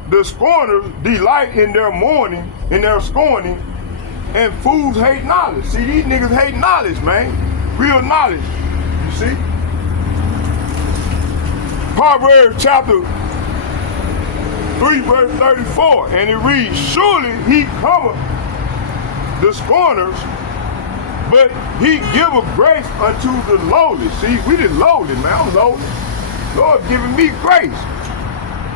the scorners delight in their mourning, in their scorning, and fools hate knowledge. See, these niggas hate knowledge, man. Real knowledge, you see? Proverbs chapter 3, verse 34, and it reads, surely he cometh the scorners, but he giveth grace unto the lowly. See, we the lowly, man. I'm lowly. Lord giving me grace.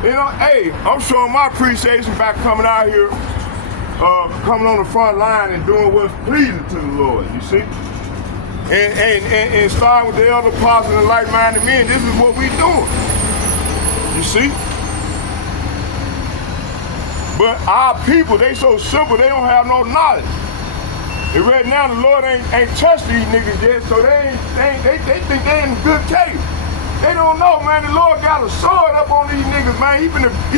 You know, hey, I'm showing my appreciation by coming out here, coming on the front line and doing what's pleasing to the Lord, you see? And starting with the elder apostles and like-minded men, this is what we doing, you see? But our people, they so simple, they don't have no knowledge. And right now, the Lord ain't touched these niggas yet, so they think they in good case. They don't know, man. The Lord got a sword up on these niggas, man. He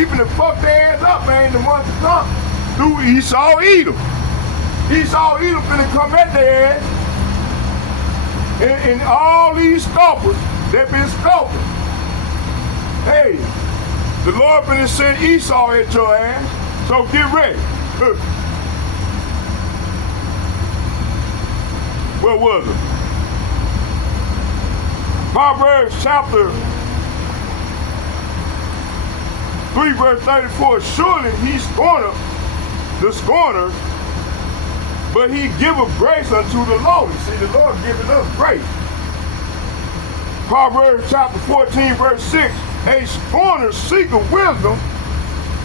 finna fuck their ass up, man, in the months to come. Through Esau, Edom. Esau, Edom finna come at their ass. And all these sculptors, they've been sculpting. Hey, the Lord finna send Esau at your ass, so get ready. Where was it? Proverbs chapter 3 verse 34, surely he scorneth the scorner, but he giveth grace unto the lowly. See, the Lord giving us grace. Proverbs chapter 14 verse 6, a scorner seeketh wisdom.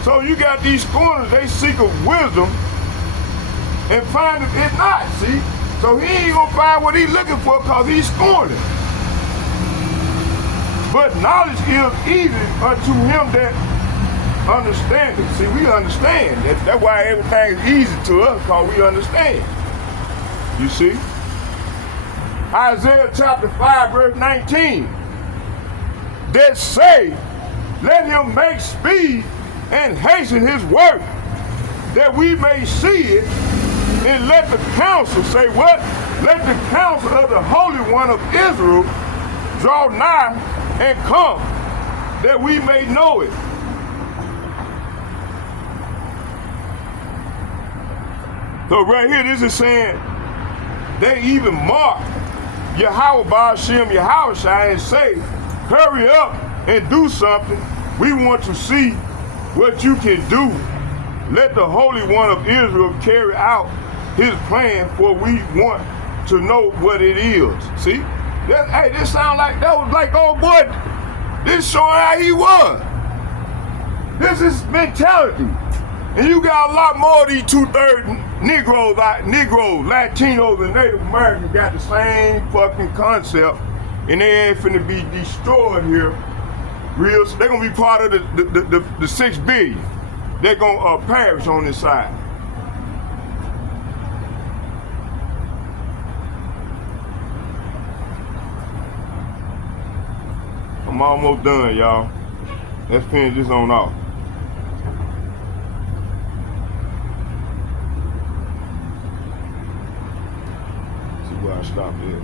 So you got these scorners, they seek of wisdom and find it not, see? So he ain't gonna find what he's looking for because he's scorning. But knowledge is easy unto him that understandeth. See, we understand. That's why everything is easy to us, because we understand. You see? Isaiah chapter 5 verse 19. That say, let him make speed and hasten his work, that we may see it, and let the counsel, say what? Let the counsel of the Holy One of Israel draw nigh and come, that we may know it. So right here, this is saying, they even mock Yahweh Ba'ashem Yahushua and say, hurry up and do something. We want to see what you can do. Let the Holy One of Israel carry out his plan, for we want to know what it is. See? Hey, this sound like, that was like, oh boy, this showing how he was. This is mentality. And you got a lot more of these 2/3 Negroes, Latinos, and Native Americans got the same fucking concept, and they ain't finna be destroyed here. They're gonna be part of the 6 billion. They're gonna perish on this side. I'm almost done, y'all. Let's finish this on off. See where I stop here.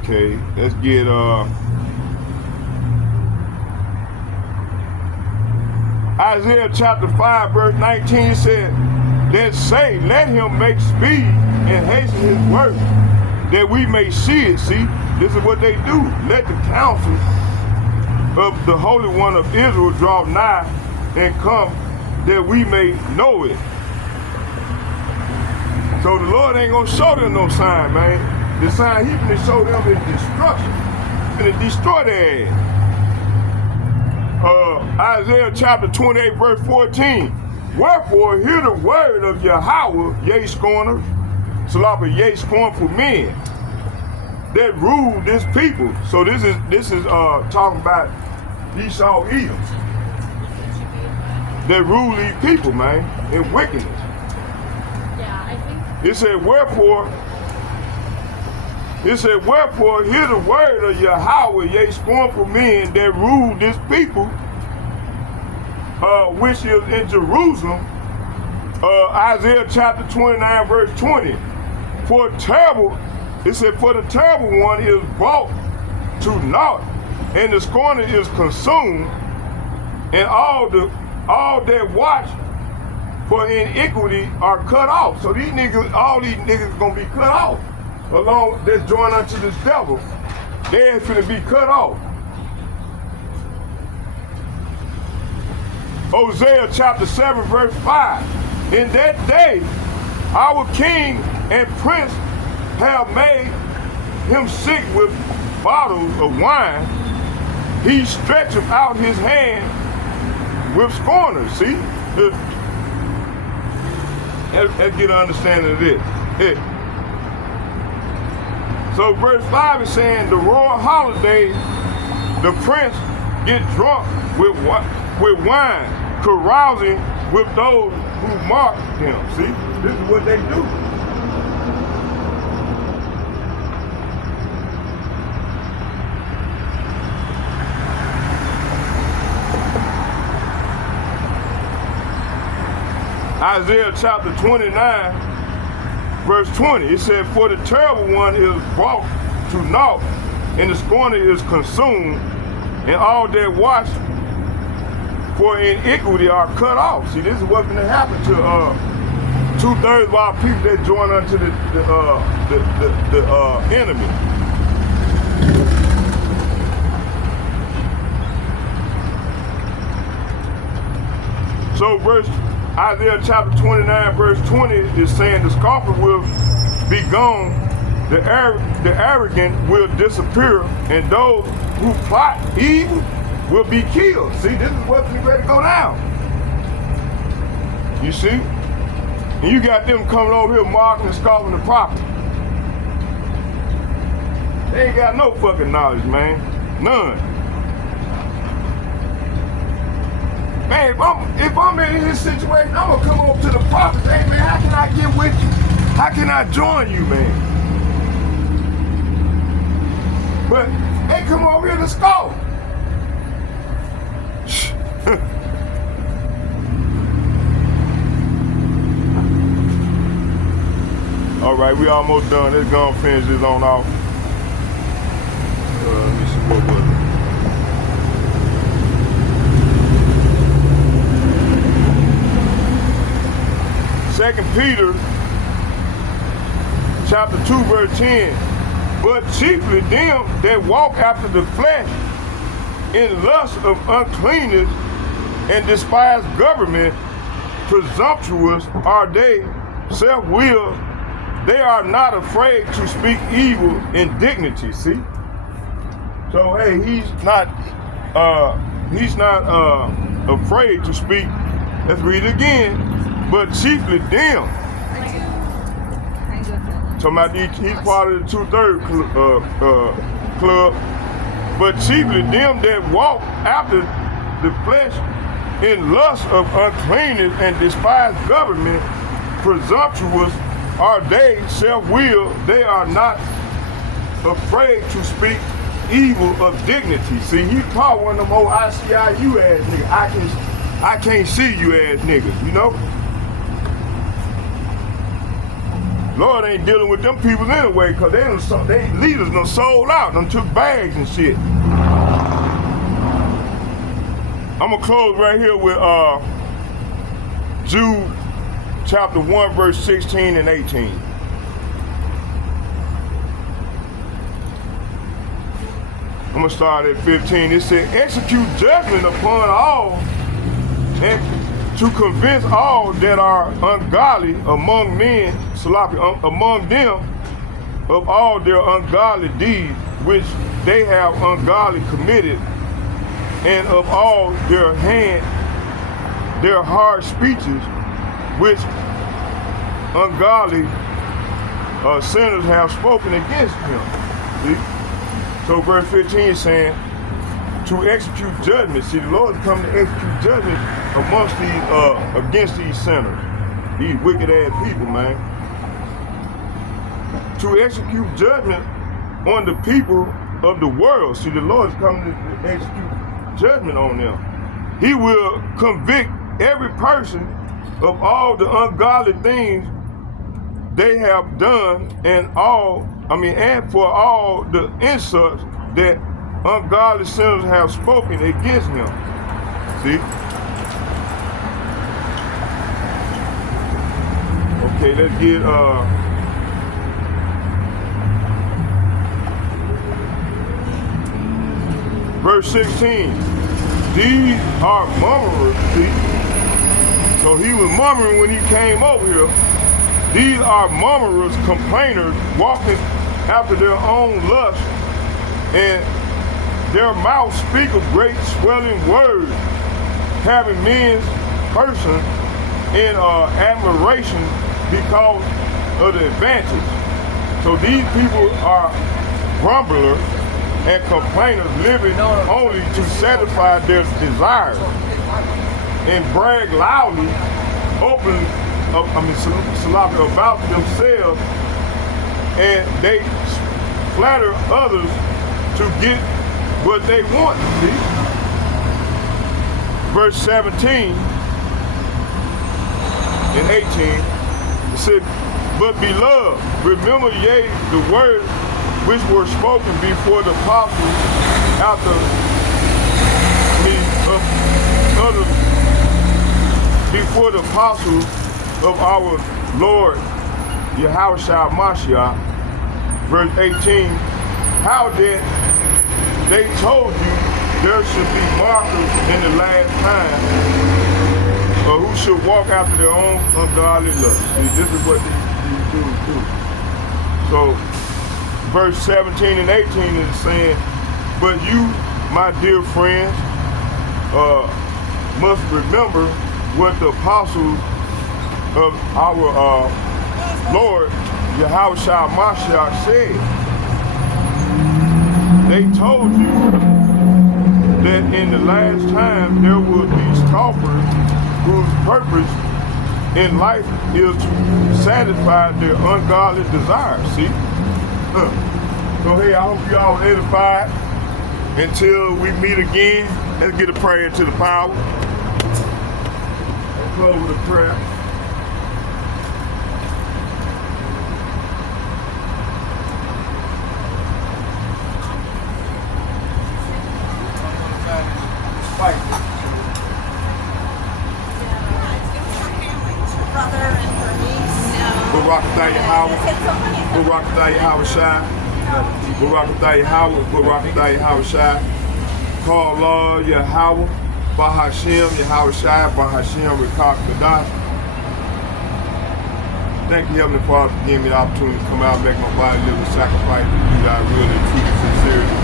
Okay, let's get Isaiah chapter 5 verse 19 said, let's say, let him make speed and hasten his work, that we may see it. See, this is what they do. Let the counsel of the Holy One of Israel draw nigh and come, that we may know it. So the Lord ain't gonna show them no sign, man. The sign he finna show them is destruction. He's finna destroy their ass. Isaiah chapter 28 verse 14. Wherefore hear the word of Yahweh, yea scorners, Salapa, yea scornful men, that rule this people. So this is talking about Esau, Edom. That rule these people, man, in wickedness. Yeah, I think. It said, wherefore hear the word of Yahweh, yea scornful men, that rule this people, which is in Jerusalem. Isaiah chapter 29 verse 20. For the terrible one is brought to naught, and the scorner is consumed, and all that watch for iniquity are cut off. So these niggas, all these niggas gonna be cut off. Along that's joined unto this devil, they're finna be cut off. Hosea chapter 7 verse 5. In that day, our king and prince have made him sick with bottles of wine. He stretcheth out his hand with scorners. See? Let's get an understanding of this. So verse 5 is saying the royal holiday, the prince get drunk with wine, carousing with those who mock them. See, this is what they do. Isaiah chapter 29, verse 20. It said, for the terrible one is brought to naught, and the scorner is consumed, and all that watch for iniquity are cut off. See, this is what's going to happen to 2/3 of our people that join unto the enemy. So Isaiah chapter 29, verse 20 is saying the scoffer will be gone, the arrogant will disappear, and those who plot evil will be killed. See, this is what's ready to go down. You see? And you got them coming over here marking and scoffing the prophet. They ain't got no fucking knowledge, man. None. Man, if I'm in his situation, I'm gonna come over to the prophets. Hey man, how can I get with you? How can I join you, man? But they come over here to scoff. All right, we almost done. Let's go and finish this on off. Let me see what was it. Second Peter chapter 2, verse 10. But chiefly them that walk after the flesh in lust of uncleanness and despise government, presumptuous are they, self-willed. They are not afraid to speak evil in dignity. See? So hey, he's not afraid to speak. Let's read it again. But chiefly them. Talking about he's part of the 2/3 club. But chiefly them that walk after the flesh in lust of uncleanness and despise government, presumptuous are they, self-willed. They are not afraid to speak evil of dignity. See, he called one of them old ICIU ass niggas. I can't see you ass niggas, you know? Lord ain't dealing with them people anyway, because they leaders done sold out, done took bags and shit. I'm gonna close right here with Jude chapter 1, verse 16 and 18. I'm gonna start at 15. It said, execute judgment upon all and to convince all that are ungodly among men, among them of all their ungodly deeds which they have ungodly committed, and of all their hard speeches which ungodly sinners have spoken against him. See? So verse 15 is saying, to execute judgment. See, the Lord is coming to execute judgment amongst these, against these sinners, these wicked ass people, man. To execute judgment on the people of the world. See, the Lord is coming to execute judgment on them. He will convict every person of all the ungodly things they have done, and for all the insults that ungodly sinners have spoken against him. See? Okay, let's get verse 16. These are murmurers, see? So he was murmuring when he came over here. These are murmurers, complainers, walking after their own lust, and their mouths speak of great swelling words, having men's person in admiration because of the advantage. So these people are grumblers and complainers, living only to satisfy their desires and brag loudly, openly, about themselves, and they flatter others to get what they want. See? Verse 17. and 18, it said, but beloved, remember ye the words which were spoken before the apostles after me before the apostles of our Lord Yahushua Mashiach, verse 18, how that they told you there should be markers in the last time, or who should walk after their own ungodly lust. See, this is what these dudes do. So, verse 17 and 18 is saying, but you, my dear friends, must remember what the apostles of our Lord Yahushua Mashiach said. They told you that in the last time there would be scoffers whose purpose in life is to satisfy their ungodly desires. See? So hey, I hope you all edified. Until we meet again, let's get a prayer to the power. Let's close with a prayer. Barakatah Yahweh, Barakatah Yahushua, Barakatah Yahweh, Barakatah Yahushua, call Lord Yahweh, Bahashim, Yahushua, Bahashim, Rekak Kadah. Thank you, Heavenly Father, for giving me the opportunity to come out and make my body live a sacrifice to you that I really, truly, sincerely,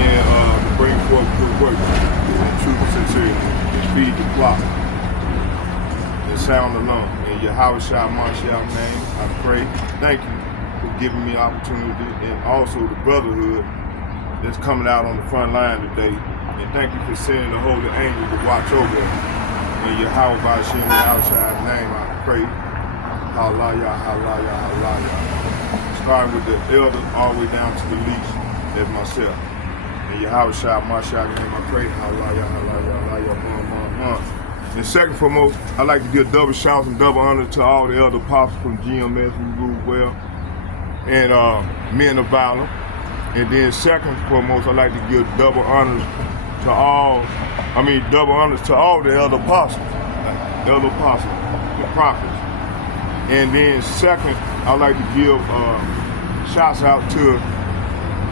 and to bring forth good works, and truly, sincerely, and feed the flock, and sound alone. In Yahushua Mashiach's name, I pray. Thank you for giving me opportunity, and also the brotherhood that's coming out on the front line today. And thank you for sending the holy angel to watch over us. In Yahushua's name, I pray. Hallelujah, hallelujah, hallelujah. Starting with the elders all the way down to the least, as myself. In Yahushua Mashiach's name, I pray. Hallelujah, hallelujah, hallelujah. And second foremost, I'd like to give double shouts and double honor to all the other apostles from GMS who ruled well, and men of valor. And then second foremost, I'd like to give double honors to all the elder apostles, the prophets. And then second, I'd like to give shouts out to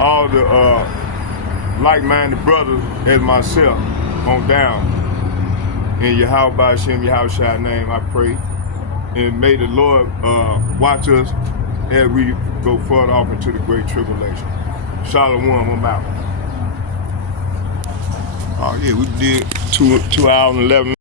all the like-minded brothers as myself on down. In Yahweh Hashem, Yahushua's name, I pray. And may the Lord watch us as we go further off into the great tribulation. Shalom, I'm out. Oh yeah, we did 2 hours and 11